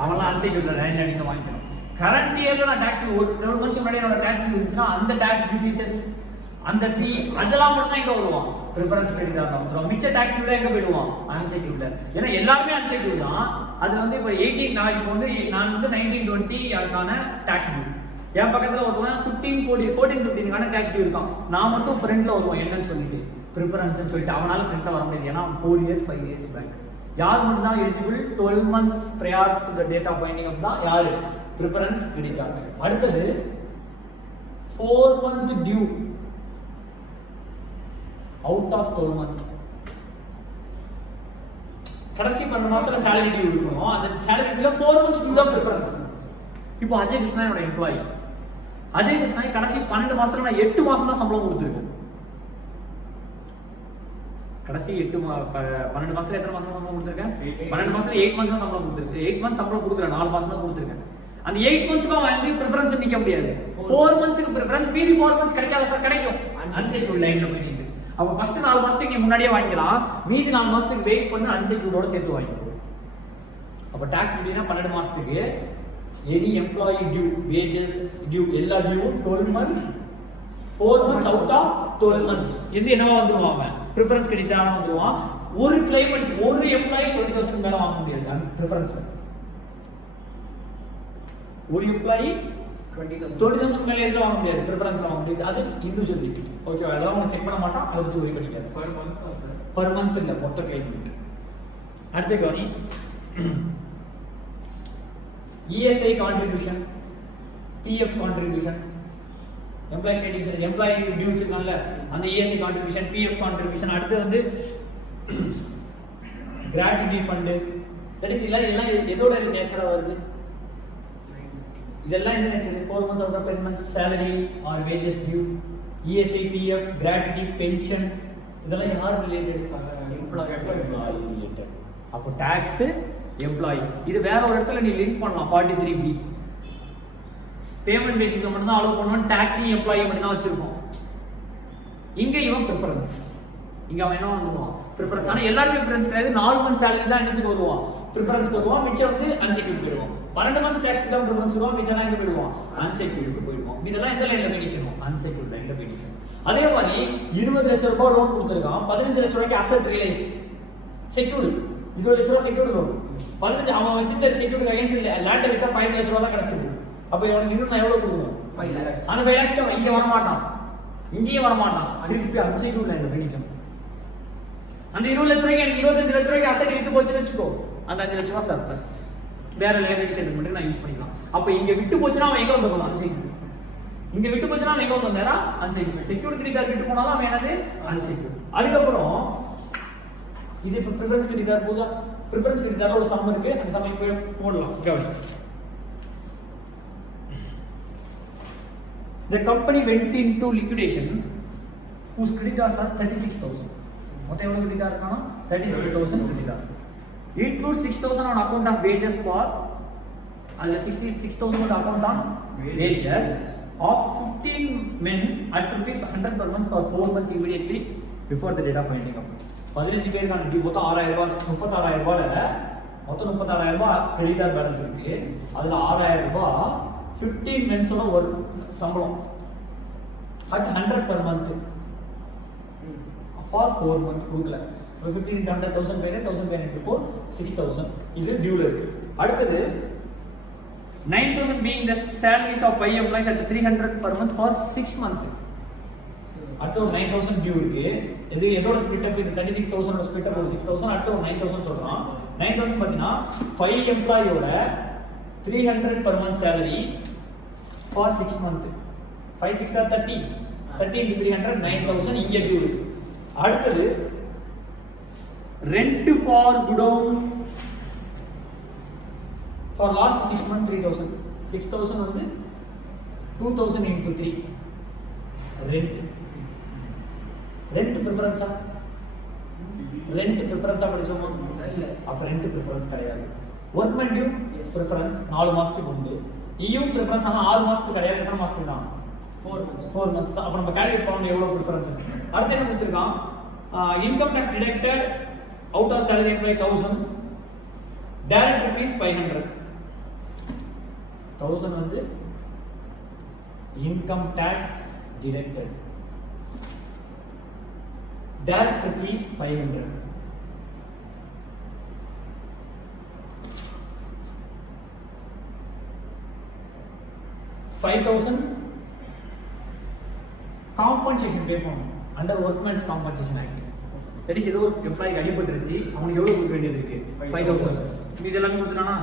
அவங்கலாம் unsecured லைன் அடிங்க வாங்கிக்கணும். கரண்ட் இயர்ல நான் டாக்ஸ் டியூ 12 மந்த்ஸ் முன்னாடி என்னோட டாக்ஸ் டியூ இருந்துச்சுன்னா அந்த டாக்ஸ் டியூட்டிஸ் அந்த ஃபீ அதெல்லாம் மட்டும் தான் இங்க வருவான் ப்ரிஃபரன்ஸ் கிரெடிட்டார் தான் வந்துரும். மிச்ச டாக்ஸ் டியூல எங்க போய்டுவான்? அன்செக்யூர்ட்ல. ஏன்னா எல்லாமே அன்செக்யூர்ட் தான். அதுல வந்து இப்போ 18 நான் இப்போ வந்து நான் வந்து 1920 அதுக்கான டாக்ஸ் டியூ. என் பக்கத்துல ஒருத்தவன் 14 கான டாக்ஸ் டியூ இருக்கான். நான் மட்டும் ஃப்ரெண்ட்ல வருவான் என்னன்னு சொல்லிட்டு ப்ரிஃபரன்ஸ்னு சொல்லிட்டு அவனால ஃப்ரெண்ட்ல வர முடியாது. ஏன்னா 4 இயர்ஸ் 5 இயர்ஸ் பேக். யார் மட்டும் தான் eligible? 12 months prior to the date of binding up தான் யாரு? Preference creditor. அடுத்தது 4 month due out of 12 month. கடைசி 12 மாசத்துல salary due இருக்கணும். அந்த salary due 4 months due தான் ப்ரிஃபரன்ஸ். இப்போ அஜய் கிருஷ்ணா என்னோட எம்ப்ளாயி. அஜய் கிருஷ்ணா கடைசி 12 மாசத்துல நான் 8 மாசம் தான் சம்பளம் கொடுத்துருக்கேன். கடைசி 12 மாசத்துல எத்தனை மாசம் சம்பளம் கொடுத்துருக்கேன்? 12 மாசத்துல 8 months தான் சம்பளம் கொடுத்துருக்கேன். 8 months சம்பளம் கொடுக்குறேன். 4 மாசம் தான் கொடுத்துருக்கேன். அந்த 8 monthsக்கு அவன் வந்து ப்ரிஃபரன்ஸ் நிக்க முடியாது. 4 monthsக்கு ப்ரிஃபரன்ஸ், மீதி 4 months கிடைக்காத சார் கிடைக்கும். அன்செக்யூர்ட் லைன்ல போயிட்டு அப்ப ஃபர்ஸ்ட் 4 மாசத்துக்கு நீ முன்னாடியே வாங்கிக்கலாம். மீதி 4 மாசத்துக்கு வெயிட் பண்ணி அன்செக்யூர்டோட சேர்த்து வாங்கிக்கோ. அப்ப டாக்ஸ் டியூனா 12 மாசத்துக்கு any employee due, wages due எல்லா டியூவும் 12 months 4 months out of 12 months எது என்னவா வந்துருவாங்க? ப்ரிஃபரன்ஸ் கிரெடிட்டாரா வந்துருவான். ஒரு கிளைமேட் ஒரு எம்ப்ளாயி 20,000 மேல வாங்க முடியாது அந்த ப்ரிஃபரன்ஸ்ல. ஒரு எம்ப்ளாயி 20,000 மேல எதுல வாங்க முடியாது? ப்ரிஃபரன்ஸ்ல வாங்க முடியாது. அது இண்டிவிஜுவல் லிமிட். ஓகேவா? அதெல்லாம் நம்ம செக் பண்ண மாட்டோம். அதை பத்தி worry பண்ணிக்காத. per month இல்ல மொத்த கிளைமேட். அடுத்த கவனி ESI contribution, PF contribution, employee stating employee due வச்சிருக்காங்கல்ல அந்த ESI கான்ட்ரிபியூஷன், PF கான்ட்ரிபியூஷன். அடுத்து வந்து கிராட்யூட்டி ஃபண்ட். தட் இஸ் எல்லாம் எதோட நேச்சரா வருது? இதெல்லாம் என்ன nature? 4 months out of 10 months salary or wages due, ESI, PF, gratuity, pension இதெல்லாம் யார் ரிலேட்டட்? Employee related. அப்போ டாக்ஸ் எம்ப்ளாயி. இது வேற ஒரு இடத்துல நீ லிங்க் பண்ணலாம். 43B பேமெண்ட் பேசிஸ்ல மட்டும் தான் அலோவ் பண்ணுவோம். டாக்ஸி எம்ப்ளாயி மட்டும் தான் வச்சிருக்கோம். இங்க இவன் ப்ரிஃபரன்ஸ். இங்க அவன் என்ன பண்ணுவான்? ப்ரிஃபரன்ஸ். ஆனா எல்லாருமே ப்ரிஃபரன்ஸ் கிடையாது. 4 months salary தான் என்னத்துக்கு வருவான்? ப்ரிஃபரன்ஸ்க்கு வருவான். மிச்சம் வந்து அன்செக்யூர்ட் போயிடுவான். 12 months டாக்ஸ் தான் ப்ரிஃபரன்ஸ் வருவான். மிச்சம் எங்க போயிடுவான்? அன்செக்யூர்ட்க்கு போயிடுவான். இதெல்லாம் எந்த லைன்ல போய் நிக்கணும்? அன்செக்யூர்ட் லைன்ல போய் நிக்கணும். அதே மாதிரி 20 லட்சம் ரூபாய் லோன் கொடுத்திருக்கான். 15 லட்சம் ரூபாய்க்கு அசெட் ரியலைஸ்ட் செக்யூர்டு. 20 லட்சம் ரூபாய் செக்யூர்டு லோன். 15 அவன் வச்சிருந்த செக்யூர்டு அகைன்ஸ்ட் லேண்ட் வித்தா 15 லட்சம் ரூபாய் தான் கிடைச்சது. அப்ப இவனுக்கு இன்னும் நான் எவ்வளவு கொடுக்கணும்? 5 lakhs. அந்த 5 lakhs இங்க வர மாட்டான். இங்கேயும் வர மாட்டான். திருப்பி அன்செக்யூர்ட் லைன்ல போய் நிக்கணும். அந்த 20 லட்சம் ரூபாய்க்கு எனக்கு 25 லட்சம் ரூபாய்க்கு அசெட் வித்து போச்சுன்னு வெச்சுக்கோ. அந்த 5 லட்சம் ரூபாய் சர்ப்ளஸ். வேற லைபிலிட்டி செட்டில்மென்ட் நான் யூஸ் பண்ணிக்கலாம். அப்ப இங்க விட்டு போச்சுனா அவன் எங்க வந்துருவான்? அன்செக்யூர்ட். இங்க விட்டு போச்சுனா அவன் எங்க வந்தாரா? அன்செக்யூர்ட். செக்யூர்ட் கிரெடிட்டார் விட்டு போனாலும் அவன் என்னது? அன்செக்யூர்ட். அதுக்கு அப்புறம் இது இப்ப பிரெஃபரன்ஸ் கிரெடிட்டார் போதா? பிரெஃபரன்ஸ் கிரெடிட்டார்ல ஒரு சம் இருக்கு. அந்த சம் இப்ப போடலாம். கவனி. The company went into liquidation whose creditors are 36,000. மொத்தம் எவ்வளவு கிரெடிட்டார் இருக்கானா? 36,000 creditor. Include 6,000 on account of wages for and 6,000 on account on wages of 15 men at rupees 100 per month for 4 months immediately before the date of binding up. 15 பேருக்கான due மொத்தம் 6,000 ரூபாய். 36,000 ரூபாயில மொத்தம் 36000 ரூபாய் creditor balance இருக்கு. அதுல 6000 ரூபாய் 15 மந்த்ஸோட ஒர்க் சம்பளம் at 100 per month for 4 months கொடுக்கல. 15 into 100 1500 into 4 6000 இது டியூல இருக்கு. அடுத்தது 9000 being the salaries of 5 employees at 300 per month for 6 months. அடுத்து ஒரு 9000 டியூ இருக்கு. இது எதோட ஸ்ப்ளிட் அப்? இது 36000 ஓட ஸ்ப்ளிட் அப் ஒரு 6000. அடுத்து ஒரு 9000 சொல்றோம். 9000 பாத்தீங்கன்னா 5 எம்ப்ளாயியோட 300 per month salary for 6 months. 5 6 are 30 30 into 300 9000 இங்க டியூ இருக்கு. அடுத்து rent for godown for last 6 months 3000. 6000 வந்து 2000 into 3 rent preference ஆ? rent preference ஆ படிச்சோமா? இல்ல. அப்ப rent preference கிடையாது. workman due preference 4 மாசத்துக்கு உண்டு. EU preference ஆனா 6 மாசத்துக்கு கிடையாது. எத்தனை மாசத்துக்கு தான்? 4 months தான். அப்ப நம்ம கால்குலேட் பண்ணனும் எவ்வளவு preference. அடுத்து என்ன கொடுத்திருக்கான்? income tax deducted out of salary employee 1000, director fees 500. 1000 வந்து income tax deducted, director fees 500. $5,000 compensation pay பண்ணணும் under workmen's compensation act. that is ஏதோ எம்ப்ளாய்க்கு அடிபட்டுருச்சு, அவனுக்கு எவ்வளவு கொடுக்க வேண்டியது இருக்கு? 5000. இது எல்லாமே கொடுத்துட்டானா?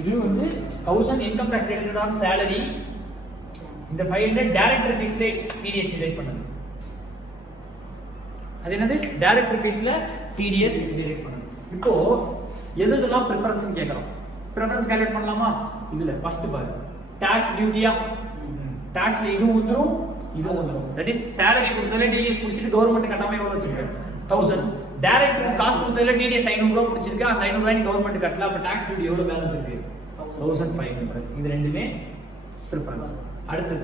இது வந்து 1000 income tax deducted on salary. இந்த 500 director feesல TDS டிடக்ட் பண்ணுது. அது என்னது? director feesல TDS டிடக்ட் பண்ணுது. இப்போ எதுதெல்லாம் preference னு கேக்குறோம். preference கால்குலேட் பண்ணலாமா? இதுல ஃபர்ஸ்ட் பாரு. tax duty-யா? taxல இது வந்துரும், இது வந்துரும். that is salary கொடுத்ததுல TDS புடிச்சிட்டு கவர்மெண்ட் கட்டாம எவ்வளவு வச்சிருக்கு? 1000. director காசு கொடுத்ததுல TDS 500 ரூபாய் புடிச்சிருக்கு, அந்த 500 ரூபாய் கவர்மெண்ட் கட்டல. அப்ப tax duty எவ்வளவு பேலன்ஸ் இருக்கு? 1500. இது ரெண்டுமே preference. அடுத்து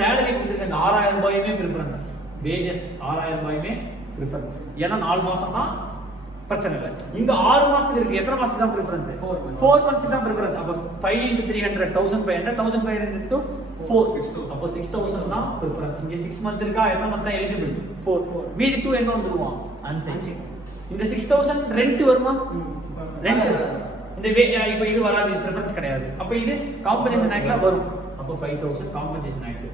salary கொடுத்திருக்க 6000 ரூபாயுமே preference, wages 6000 ரூபாயுமே preference. ஏன்னா 4 மாசம் தான் பிரச்சனை இல்லை. இங்க 6 மாசத்துக்கு இருக்கு. எத்தனை மாசத்துக்கு தான் preference? 4 months தான் preference. அப்ப 5 into 300 1500 1500 into 4 அப்ப 6000 தான் preference. இங்க 6 month இருக்கா? எத்தனை months தான் eligible? 4. மீதி 2 எங்க வந்துருவான்? unsigned. இந்த 6000 rent வருமா? rent இந்த இப்போ இது வராது, preference கிடையாது. அப்ப இது compensation actல வரும். அப்ப 5000 compensation act.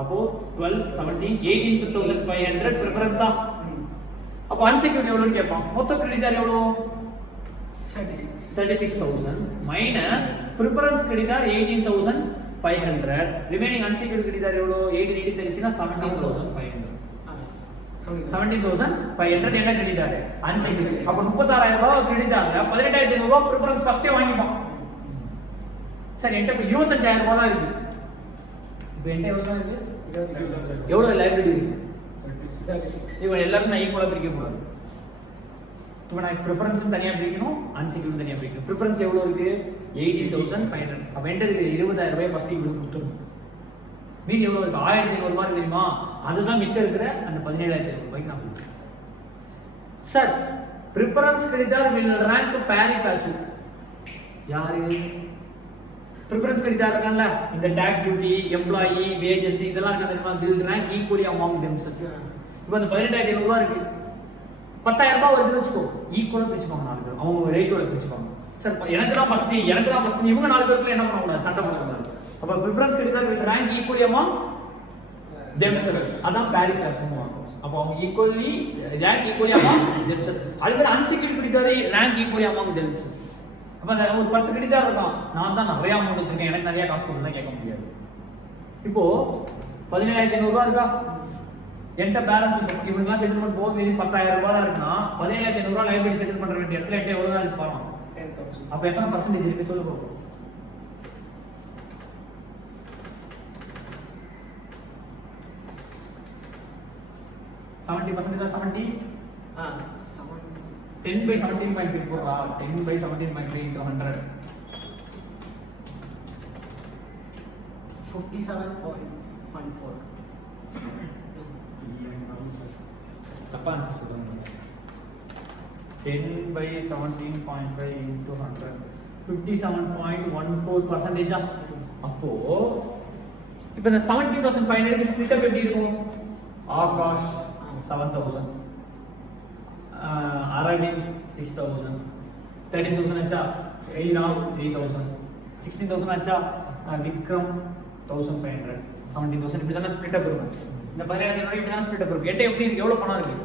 அப்போ 12 17 18500 preference ஆ? அப்ப unsecured எவ்வளவுன்னு கேட்பான். மொத்த கிரெடிட்டார் எவ்வளவு? 36000 minus preference creditor 18500. Remaining unsecured creditor எவ்வளவு? 1880 17500. 17500 என்ன கிரெடிட்டார்? unsecured. அப்ப 36000 ரூபாய் கிரெடிட்டார்ல 18500 ரூபாய் preference ஃபர்ஸ்டே வாங்கிப்பான். சரி, என்கிட்ட இப்ப 25000 ரூபாய் தான் இருக்கு. இப்போ என்கிட்ட எவ்வளவு தான் இருக்கு? எவ்வளவு லைபிலிட்டி இருக்கு? 36. இவன் எல்லாரும் நான் ஈக்குவலா பிரிக்க கூடாது. இப்போ நான் preference தனியா பிரிக்கணும், unsecured தனியா பிரிக்கணும். preference எவ்வளவு இருக்கு? 18500. அப்ப என்கிட்ட இருக்கு 20000 ரூபாய் ஃபர்ஸ்ட் இவங்களுக்கு கொடுத்துறணும். மீதி எவ்வளவு இருக்கு? 1500 ரூபாய் தெரியுமா? அதுதான் மிச்சம் இருக்கிற அந்த 17500 ரூபாய்க்கு நான் கொடுக்கிறேன். Sir, preference creditor will rank pari passu. யாரு? preference கிரெடிட்டார் இருக்கான்ல, இந்த tax duty, employee, wages இதெல்லாம் இருக்க தெரியுமா? will rank equally among themselves. இப்போ அந்த 18500 ரூபாய் இருக்கு, 10000 ரூபாய் வருதுன்னு வச்சுக்கோ, ஈக்குவலா பிரிச்சுப்பாங்க 4 பேர். அவங்க ரேஷியோல பிரிச்சுப்பாங்க. சார், எனக்கு தான் ஃபர்ஸ்ட் இவங்க 4 பேருக்குள்ள என்ன பண்ண கூடாது? சண்டை போட கூடாது. அப்ப preference creditor will rank equally among themselves. அதான் pari passu சொல்லுவாங்க. அப்ப அவங்க equally rank equally among themselves. அதே மாதிரி unsecured creditor rank equally among themselves. அப்ப ஒரு 10 கிரெடிட்டார் இருக்கான், நான் தான் நிறைய அமௌண்ட் வச்சிருக்கேன், எனக்கு நிறைய காசு கொடுத்தா கேட்க முடியாது. இப்போ 17500 ரூபாய் இருக்கா? என்கிட்ட பேலன்ஸ் இவனுக்குலாம் செட்டில்மெண்ட் போக மீதி 10000 ரூபாய் தான் இருக்குன்னா 17500 ரூபாய் லைபிலிட்டி செட்டில் பண்ற வேண்டிய இடத்துல என்கிட்ட எவ்வளவு தான் இருக்கு பாருங்க? 10000. அப்ப எத்தனை பர்சன்டேஜ் இருக்கு சொல்லுங்க? 70% தான் 70. 10 by 17.3 போடுறா. 10 by 17.3 into 100. 57.14. தப்பா ஆன்சர் சொல்லுங்க. 10 by 17.5 into 100 57.14%. அப்போ இப்போ இந்த 17,500 ஸ்ப்ளிட் அப் எப்படி இருக்கும்? ஆகாஷ் 7,000, அரவிந்த் 6,000, 13,000 ஆச்சா, ஸ்ரீராம் 3,000, 16,000 ஆச்சா, விக்ரம் 1,500, 17,000. இப்படி தானே ஸ்ப்ளிட் அப் இருக்கும். இந்த 17,000 இப்படி தானே ஸ்ப்ளிட் அப் இருக்கும். என்கிட்ட எப்படி இருக்கு? எவ்வளவு பணம் இருக்கு?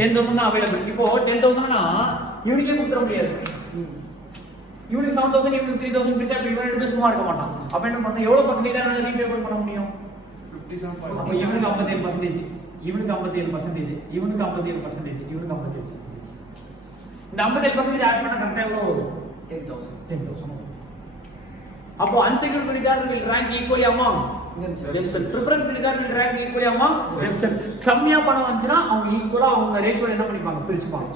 10,000 தான் அவைலபிள். இப்போ 10,000னா இவனுக்கே கொடுத்துட முடியாது. இவனுக்கு 7,000, இவனுக்கு 3,000 பிரிச்சா இவன் ரெண்டு பேரும் சும்மா இருக்க மாட்டான். அப்ப என்ன பண்ணணும்? எவ்வளவு பர்சன்டேஜ் என்னால ரீபேமெண்ட் பண்ண முடியும்? 57%. அப்ப இவனுக்கு 57%, இவனுக்கு 57%, இவனுக்கு 57%, இவனுக்கு 57%. இந்த 57% ஆட் பண்ணா கரெக்ட்டா எவ்வளவு வரும்? 10,000. அப்போ unsecured creditor will rank equally among themselves. Preference creditor will rank equally among themselves. கம்மியா பணம் வந்துச்சுனா அவங்க ஈக்குவலா அவங்க ரேஷியோ என்ன பண்ணிப்பாங்க? பிரிச்சுப்பாங்க.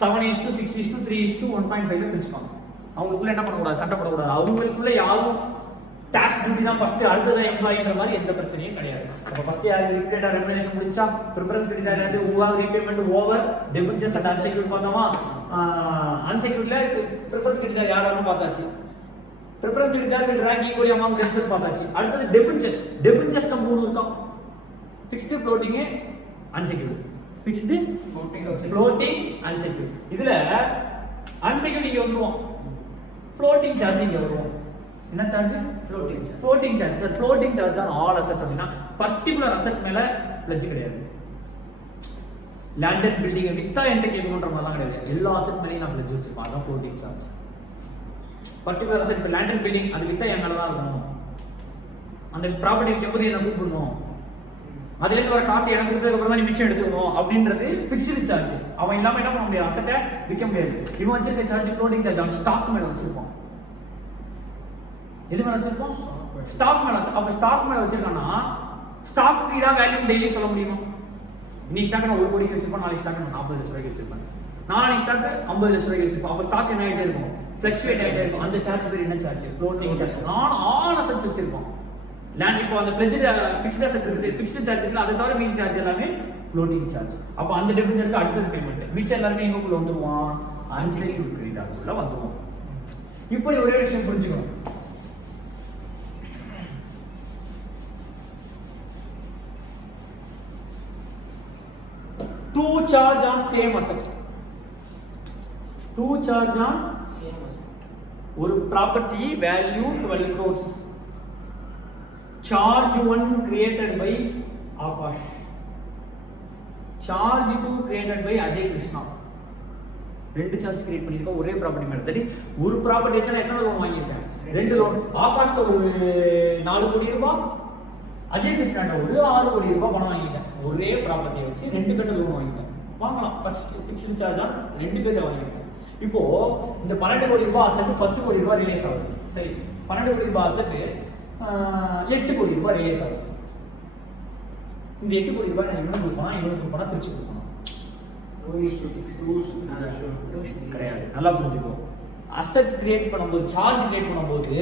7:6:3:1.5 ல பிரிச்சுப்பாங்க. அவங்களுக்குள்ள என்ன பண்ண கூடாது? சண்டை போட கூடாது. அவங்களுக்குள்ள யாரும் டாக்ஸ் டியூட்டி தான் ஃபர்ஸ்ட், அடுத்தது எம்ப்ளாயின்ற மாதிரி எந்த பிரச்சனையும் கிடையாது. அப்ப ஃபர்ஸ்ட் யார் லிக்விடேட்டர் ரெமுனரேஷன் முடிச்சா, பிரெஃபரன்ஸ் கிரெடிட்டார் யாரு? Who have repayment over debentures and unsecured பார்த்தோமா? அன்செக்யூர்ட்ல பிரெஃபரன்ஸ் கிரெடிட்டார் யாரான்னு பார்த்தாச்சு. Preference creditor will rank equally among themselves பார்த்தாச்சு. அடுத்தது டெபென்ச்சர்ஸ். டெபென்ச்சர்ஸ் தான் மூணு இருக்கும். Fixed, floating, unsecured. Fixed, floating, unsecured. இதுல அன்செக்யூர்ட் இங்க வந்துருவோம். ஃப்ளோட்டிங் சார்ஜ் இங்க வருவோம். என்ன charge? Floating charge. Sir floating charge தான் ஆல் அசெட்ஸ் அப்படினா பர்టిక్యులர் அசெட் மேல பிளட்ஜ் கிடையாது. லேண்ட் அண்ட் பில்டிங் வித்தா என்கிட்ட கேட்கணும்ன்ற மாதிரிலாம் கிடையாது. எல்லா அசெட் மேலயும் நான் பிளட்ஜ் வச்சிருப்பேன். அதான் ஃப்ளோட்டிங் சார்ஜ். பர்టిక్యులர் அசெட் இப்போ லேண்ட் அண்ட் பில்டிங் அது வித்தா என் மேல தான் இருக்கணும். அந்த ப்ராப்பர்ட்டி விற்கும்போது என்ன கூப்பிடணும், அதுல இருந்து வர காசு எனக்கு கொடுத்ததுக்கு அப்புறம் தான் நீ மிச்சம் எடுத்துக்கணும் அப்படின்றது ஃபிக்ஸ்டு சார்ஜ். அவன் இல்லாம என்ன பண்ண முடியாது? அசெட்டை விற்க முடியாது. இவன் வச்சிருக்க சார்ஜ் ஃப்ளோட்டிங் சார்ஜ். அவன் ஸ்டாக் மேல வச்சிருப்பான். எது மேல வச்சிருப்பான்? ஸ்டாக் மேல. அப்ப ஸ்டாக் மேல வச்சிருக்கானா ஸ்டாக்கு இதான் வேல்யூ டெய்லி சொல்ல முடியுமா? இன்னைக்கு ஸ்டாக் நான் 1 கோடிக்கு வச்சிருப்பேன், நாளைக்கு ஸ்டாக் நான் 40 லட்சம் ரூபாய்க்கு வச்சிருப்பேன், நாளைக்கு ஸ்டாக் 50 லட்சம் ரூபாய்க்கு வச்சிருப்பேன். அப்ப ஸ்டாக் என்ன ஆயிட்டே இருக்கும்? ஃபிளக்சுவேட் ஆயிட்டே இருக்கும். அந்த சார்ஜ் பேர் என்ன சார்ஜ்? Floating charge. நான் ஆல் அசெட்ஸ் வச்சிருப்போம். லேண்ட் இப்போ அந்த பிளட்ஜ் ஃபிக்ஸ்ட் அசெட் இருக்குது, ஃபிக்ஸ்ட் சார்ஜ் இருக்குல்ல, அதை தவிர மீதி சார்ஜ் எல்லாமே ஃப்ளோட்டிங் சார்ஜ். அப்ப அந்த டெபிட்ஜருக்கு அடுத்த பேமெண்ட் மிச்சம் எல்லாமே எங்கக்குள்ள வந்துருவான்? அன்செக்யூர்ட் கிரெடிட்டார்ஸ்ல வந்துருவான். இப்போ ஒரே விஷயம் புரிஞ்சுக்கணும். Two charge on same asset. Two charge on same asset. ஒரு property value 12 crores. Charge 1 created by Akash. Charge 2 created by Ajay Krishna. ரெண்டு சார்ஜ் கிரியேட் பண்ணிருக்கோம் ஒரே ப்ராப்பர்ட்டி மேல. தட் இஸ் ஒரு ப்ராப்பர்ட்டி வச்சா எத்தனை லோன் வாங்கியிருக்கேன்? 2 லோன். ஆகாஷ்க்கு ஒரு 4 கோடி ரூபாய், அஜய் கிருஷ்ணாட்ட ஒரு 6 கோடி ரூபாய் பணம் வாங்கிட்டேன். ஒரே ப்ராப்பர்ட்டியை வச்சு 2 பேர்ட்ட லோன் வாங்கிட்டேன். வாங்கலாம். ஃபர்ஸ்ட் ஃபிக்ஸ்டு சார்ஜ் தான் 2 பேர்ட்ட வாங்கிட்டேன். இப்போ இந்த 12 கோடி ரூபாய் அசெட் 10 கோடி ரூபாய் ரிலீஸ் ஆகுது. சரி, 12 கோடி ரூபாய் அசெட் 8 கோடி ரூபாய் ரிலீஸ் ஆகுது. இந்த 8 கோடி ரூபாய் நான் இவனுக்கு பணம் பிரிச்சு கொடுக்கணும். கிடையாது. நல்லா புரிஞ்சுக்கோ. அசெட் கிரியேட் பண்ணும்போது, சார்ஜ் கிரியேட் பண்ணும்போது,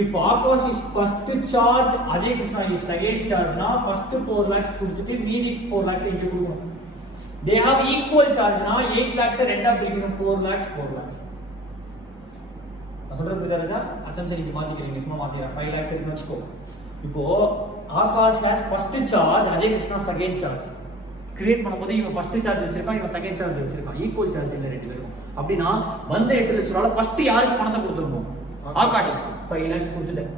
if Akash is first charge, Ajay Krishna is second charge na first 4 lakhs கொடுத்துட்டு மீதி 4 lakhs இங்க கொடுக்கணும். They have equal charge na 8 lakhs ரெண்டா பிரிக்கணும். 4 lakhs 4 lakhs. நான் சொல்றது புரியுதா? அசம்ப்ஷன் இங்க மாத்திக்கிறீங்க, சும்மா மாத்திரா. 5 lakhs இருக்குன்னு வெச்சுக்கோ. இப்போ Akash has first charge, Ajay Krishna second charge. Create பண்ணும்போது இவன் ஃபர்ஸ்ட் சார்ஜ் வச்சிருக்கான், இவன் செகண்ட் சார்ஜ் வச்சிருக்கான். ஈக்குவல் சார்ஜ் இல்ல ரெண்டு பேரும். அப்படினா வந்த 8 லட்சம் ரூபாய் ஃபர்ஸ்ட் யாருக்கு பணத்தை கொடுத்துறணும்? ஆகாஷ் 5 lakhs கொடுத்துட்டேன்.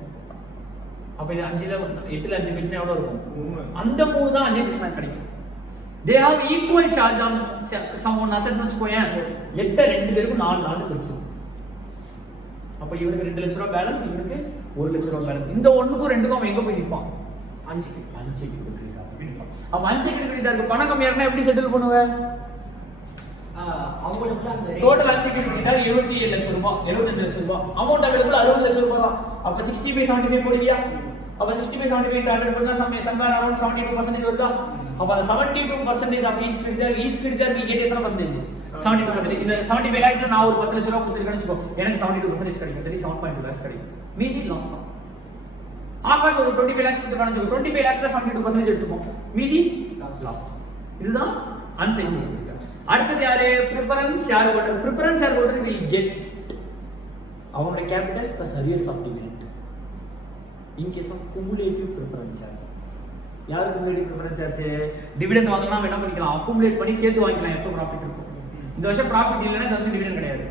அப்ப இது 5ல 8ல 5 பிரிச்சா எவ்வளவு இருக்கும்? 3. அந்த 3 தான் அஜய் கிருஷ்ணா கிடைக்கும். they have equal charge on someone asset னு வெச்சுக்கோயேன். 8 ரெண்டு பேருக்கும் 4 பிரிச்சு. அப்ப இவனுக்கு 2 லட்சம் ரூபாய் பேலன்ஸ், இவனுக்கு 1 லட்சம் ரூபாய் பேலன்ஸ். இந்த ஒண்ணுக்கும் ரெண்டுக்கும் அவன் எங்க போய் நிப்பான்? அன்செக்யூர்ட் கிரெடிட்டார் போய் நிப்பான். அப்ப அன்செக்யூர்ட் கிரெடிட்டாருக்கு பணம் கம்மியா இருந்தா எப்படி செட்டில் பண்ணுவ? டோட்டல் அன்செக்யூர்ட் கிரெடிட்டார் 77 லட்சம் ரூபாய், 75 லட்சம் ரூபாய். அமௌண்ட் அவைலபிள் 60 லட்சம் ரூபாய் தான். அப்ப 60/75 போடுவியா? அப்ப 60/75 டார்கெட் பண்ணா somewhere around 72% வருதா? அப்ப அந்த 72% of each creditor we get எத்தனை percentage? 72%. இந்த 75 lakhs நான் ஒரு 10 லட்சம் ரூபாய் கொடுத்திருக்கேன்னு வெச்சுக்கோ, எனக்கு 72% கிடைக்கும். that is 7.2 lakhs கிடைக்கும். மீதி லாஸ் தான். ஆகாஷ் ஒரு 25 lakhs கொடுத்துருக்கானு வச்சுக்கோ, 25 lakhsல 72% எடுத்துப்போம், மீதி லாஸ். இதுதான் அன்செக்யூர்ட் கிரெடிட்டார். அடுத்தது யாரு? Preference share holder. Preference share holder will get அவங்களுடைய capital plus arrears of dividend in case of cumulative preference shares. யார் குமுலேட்டிவ் ப்ரிஃபரன்ஸ் ஷேர்ஸ்? டிவிடெண்ட் வாங்கினா என்ன பண்ணிக்கலாம், அக்குமுலேட் பண்ணி சேர்த்து வாங்கிக்கலாம் எப்போ ப்ராஃபிட் இருக்கும். இந்த வருஷம் ப்ராஃபிட் இல்லைன்னா இந்த வருஷம் டிவிடெண்ட் கிடையாது.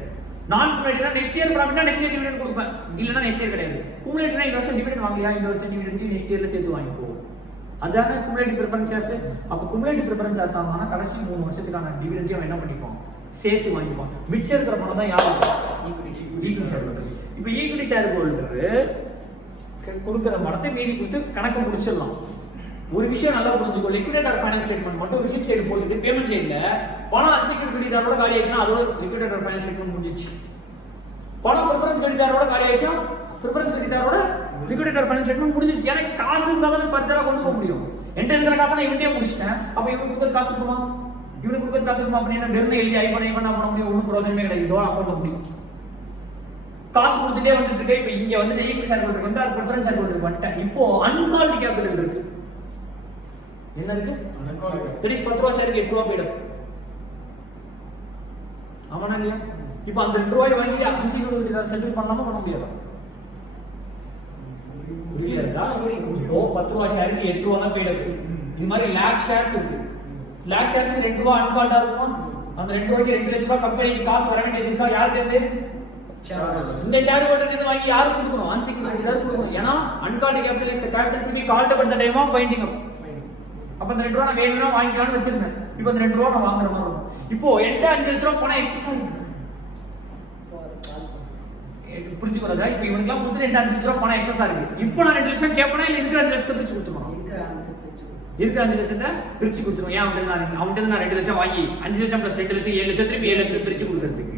நான் குமுலேட்டிவ்னா நெக்ஸ்ட் இயர் ப்ராஃபிட்னா நெக்ஸ்ட் இயர் டிவிடெண்ட் கொடுப்பேன், இல்லைன்னா நெக்ஸ்ட் இயர் கிடையாது. குமுலேட்டிவ்னா இந்த வருஷம் டிவிடெண்ட் வாங்கலையா, இந்த வருஷம் டிவிடெண்ட் நெக்ஸ்ட் இயர்ல சேர்த்து வாங்கிக்கோ. அதான குமுலேட்டிவ் ப்ரிஃபரன்ஸ் ஷேர்ஸ். அப்போ குமுலேட்டிவ் ப்ரிஃபரன்ஸ் ஷேர்ஸ் ஆனா கடைசி 3 வருஷத்துக்கான டிவிடெண்டையும் என்ன பண்ணிப்போம், சேர்த்து வாங்கிப்போம். மிச்சம் இருக்கிற பணம் தான் யாருக்கு? Equity share holder. இப்போ ஈக்விட்டி ஷேர் ஹோல்டர் கொடுக்குற பணத்தை மீதி கொடுத்து கணக்கு முடிச்சிடலாம். ஒரு விஷயம் நல்லா புரிஞ்சுக்கோ, லிக்விடேட்டர் ஃபைனான்ஸ் ஸ்டேட்மெண்ட் மட்டும் ரிசிப்ட் சைடு போட்டுட்டு பேமெண்ட் சைடுல பணம் அன்செக்யூர்ட் கிரெடிட்டாரோட காலி ஆயிடுச்சுன்னா அதோட லிக்விடேட்டர் ஃபைனான்ஸ் ஸ்டேட்மெண்ட் முடிஞ்சிச்சு. பணம் ப்ரிஃபரன்ஸ் கிரெடிட்டாரோட காலி ஆயிடுச்சா ப்ரிஃபரன்ஸ் கிரெடிட்டாரோட லிக்விடேட்டர் ஃபைனான்ஸ் ஸ்டேட்மெண்ட் முடிஞ்சிச்சு. எனக்கு காசு இருந்தால் தான் ஃபர்தரா கொண்டு போக முடியும். என்கிட்ட இருக்கிற காசை நான் இவன்ட்டே முடிச்சிட்டேன், அப்போ இவனுக்கு கொடுக்குறது காசு இருக்குமா, இவனுக்கு கொடுக்குறது காசு இருக்குமா அப்படின்னு வெறும் எழுதி ஐஃபோன் பண்ண முடியும், ஒன்றும் பிரயோஜனமே கிடையாது. இதோட அக்கௌண்ட் முடியும், காசு கொடுத்துட்டே வந்துட்டு இருக்கு. இப்போ இங்க வந்துட்டு ஈக்விட்டி ஷேர் ஹோல்டர் வந்து ப்ரிஃபரன்ஸ் ஷேர் ஹோல்டர் வந்துட்டேன். இப்போ அன்கால்டு கேபிட்டல் இருக்கு. என்ன இருக்கு? தட் இஸ் 10 ரூபாய் ஷேருக்கு 8 ரூபாய் போய்டும். ஆமாண்ணா இல்லையா? இப்போ அந்த 2 ரூபாய் வாங்கி அன்செக்யூர்ட் செட்டில் பண்ணலாமா பண்ண முடியாதா? புரியுதா? இப்போ 10 ரூபாய் ஷேருக்கு 8 ரூபாய் தான் போய்டும். இது மாதிரி லாக் ஷேர்ஸ் இருக்கு. லாக் ஷேர்ஸ்க்கு 2 ரூபாய் அன்கால்டா இருக்குமா? அந்த 2 ரூபாய்க்கு 2 லட்சம் ரூபாய் கம்பெனிக்கு காசு வர வேண்டியது இருக்கா? யாருக்கு இருந்து? இந்த ஷேர் ஹோல்டர் இருந்து வாங்கி யாருக்கு கொடுக்கணும்? அன்செக்யூர்ட் ஷேர் கொடுக்கணும். ஏன்னா uncalled capital is the capital to be called at the time of winding up. அப்ப அந்த 2 ரூபாய் நான் வேணும்னா வாங்கிக்கலாம்னு வச்சிருந்தேன். இப்போ அந்த 2 ரூபாய் நான் வாங்குற மாதிரி இருக்கும். இப்போ என்கிட்ட 5 லட்சம் ரூபாய் பணம் எக்ஸஸ் ஆகுது. புரிஞ்சுக்கிறதா? இப்போ இவனுக்குலாம் கொடுத்து 5 லட்சம் ரூபாய் பணம் எக்ஸஸ் ஆகுது. இப்போ நான் 2 லட்சம் கேட்பேனா இல்ல இருக்கிற 5 லட்சத்தை பிரிச்சு கொடுத்துருவான்? இருக்கிற 5 லட்சத்தை பிரிச்சு கொடுத்துருவோம். ஏன் அவன்கிட்ட நான் 2 லட்சம் வாங்கி 5 லட்சம் பிளஸ் 2 லட்சம் 7 லட்சம் திருப்பி 7 லட்சம் பிரிச்சு கொடுக்கறதுக்கு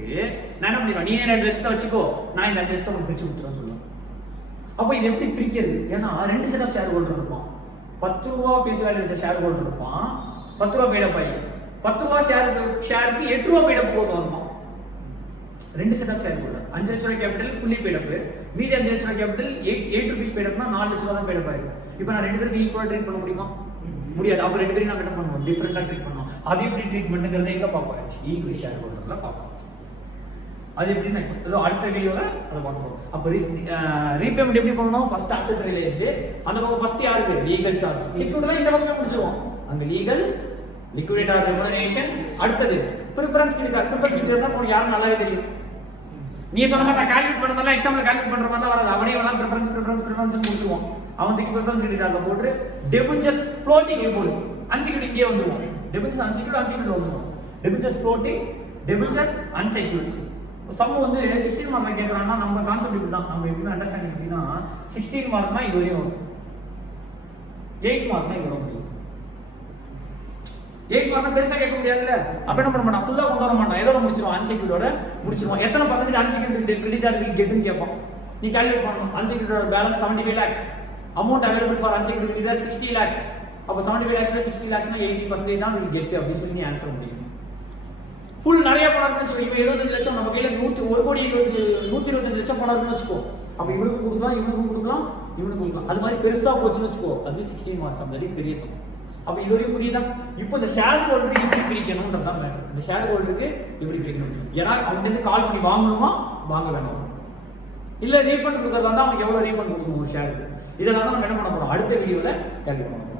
நான் என்ன பண்ணிடுவேன், நீ 2 லட்சத்தை வச்சுக்கோ, நான் இந்த 5 லட்சத்தை பிரிச்சு கொடுத்துருவேன் சொல்லுவேன். அப்போ இது எப்படி பிரிக்கிறது? ஏன்னா 2 செட் ஆஃப் ஷேர் ஹோல்டர் இருப்பான். 10 ரூபா ஃபேஸ் வேல்யூ வச்ச ஷேர் ஹோல்டர் இருப்பான், 10 ரூபா பெய்டப் ஆகி 10 ரூபா ஷேருக்கு 8 ரூபா பெய்டப் போதும் இருக்கும். 2 செட் ஆஃப் ஷேர் ஹோல்டர். 5 லட்சம் ரூபாய் கேபிட்டல் ஃபுல்லி பெய்டப், மீதி 5 லட்சம் ரூபாய் கேபிட்டல் 8 ரூபீஸ் பெய்டப்னா 4 லட்சம் ரூபாய் தான் பெய்டப் ஆயிடும். இப்போ நான் 2 பேருக்கு ஈக்குவலா ட்ரீட் பண்ண முடியுமா? முடியாது. அப்போ 2 பேரும் நான் என்ன பண்ணுவோம், டிஃபரெண்டா ட்ரீட் பண்ணுவோம். அது எப்படி ட்ரீட்மெண்ட்ங்கிறத எங்க பார்ப்போம்? ஈக்விட்டி ஷேர் ஹோல்டர்ல பார்ப்போம். அது எப்படின்னா இப்போ அடுத்த வீடியோல அதை பார்ப்போம். அப்போ ரீபேமெண்ட் எப்படி பண்ணணும்? ஃபர்ஸ்ட் அசெட் ரியலைஸ்டு, அந்த பக்கம் ஃபர்ஸ்ட் யாருக்கு? Legal charge. லிக்விட் இந்த பக்கம் முடிச்சிருவோம். அங்க லீகல், லிக்விடேட்டர் ரெமுனரேஷன், அடுத்தது ப்ரிஃபரன்ஸ் கிரெடிட்டார். ப்ரிஃபரன்ஸ் கிரெடிட்டார் உங்களுக்கு யாரும் நல்லாவே தெரியும். நீ சொன்ன மாதிரி நான் கால்குலேட் பண்ண மாதிரி எக்ஸாம்ல கால்குலேட் பண்ற மாதிரி தான் வராது. அவனே எல்லாம் ப்ரிஃபரன்ஸ் கொடுத்துருவோம். அவன் தூக்கி ப்ரிஃபரன்ஸ் கிரெடிட்டார்ல போட்டு டெபென்ச்சர்ஸ் ஃப்ளோட்டிங் போடு, அன்செக்யூர்ட் இங்கே வந்துருவோம். டெபென்ச்சர்ஸ் அன்செக்யூர்ட் வந்துரும். டெபென்ச்சர்ஸ் ஃப்ளோட்டிங், டெபென்ச்சர்ஸ் அன்செக்யூர்ட். சம் வந்து 16 மார்க்ல கேக்குறாங்கன்னா நம்ம கான்செப்ட் இப்படி தான். நம்ம எப்பவுமே அண்டர்ஸ்டாண்டிங் எப்படின்னா 16 மார்க்னா இது வரையும் வரும், 8 மார்க்னா இது வர முடியும். 8 மார்க்னா பெருசா கேட்க முடியாதுல்ல. அப்ப என்ன பண்ண மாட்டோம், ஃபுல்லா கொண்டு வர மாட்டோம். எதோட முடிச்சிருவோம்? அன்செக்யூர்டோட முடிச்சிருவோம். எத்தனை பர்சன்டேஜ் அன்செக்யூர்ட் கிரெடிட்டார் வில் கெட்னு கேட்போம். நீ கால்குலேட் பண்ணணும். Unsecured balance 75 lakhs, amount available for unsecured creditor 60 lakhs. அப்ப 75 lakhsல 60 lakhsனா 80% தான் வில் கெட் அப்படி சொல்லி நீ ஆன்சர் முடியும். ஃபுல் நிறைய பணம் இருக்குன்னு வச்சுக்கோ. இப்போ 75 லட்சம் நம்ம கையில 125 லட்சம் பணம் இருக்குன்னு வச்சுக்கோ. அப்ப இவனுக்கும் கொடுக்கலாம், இவனுக்கும் கொடுக்கலாம், இவனுக்கும் கொடுக்கலாம். அது மாதிரி பெருசா போச்சுன்னு வச்சுக்கோ, அது 16 மார்க்ஸ் தான். அது பெரிய சம். அப்ப இது வரைக்கும் புரியுதா? இப்போ இந்த ஷேர் ஹோல்டருக்கு எப்படி பிரிக்கணும்ன்றதான் மேட்டர். இந்த ஷேர் ஹோல்டருக்கு எப்படி பிரிக்கணும்? ஏன்னா அவங்க வந்து கால் பண்ணி வாங்கணுமா வாங்க வேண்டாம், இல்ல ரீஃபண்ட் கொடுக்கறதா இருந்தா அவனுக்கு எவ்வளவு ரீஃபண்ட் கொடுக்கணும் ஒரு ஷேருக்கு, இதெல்லாம் தான் நம்ம என்ன பண்ண போறோம் அடுத்த வீடியோல கேல்குலேட் பண்ணுவோம்.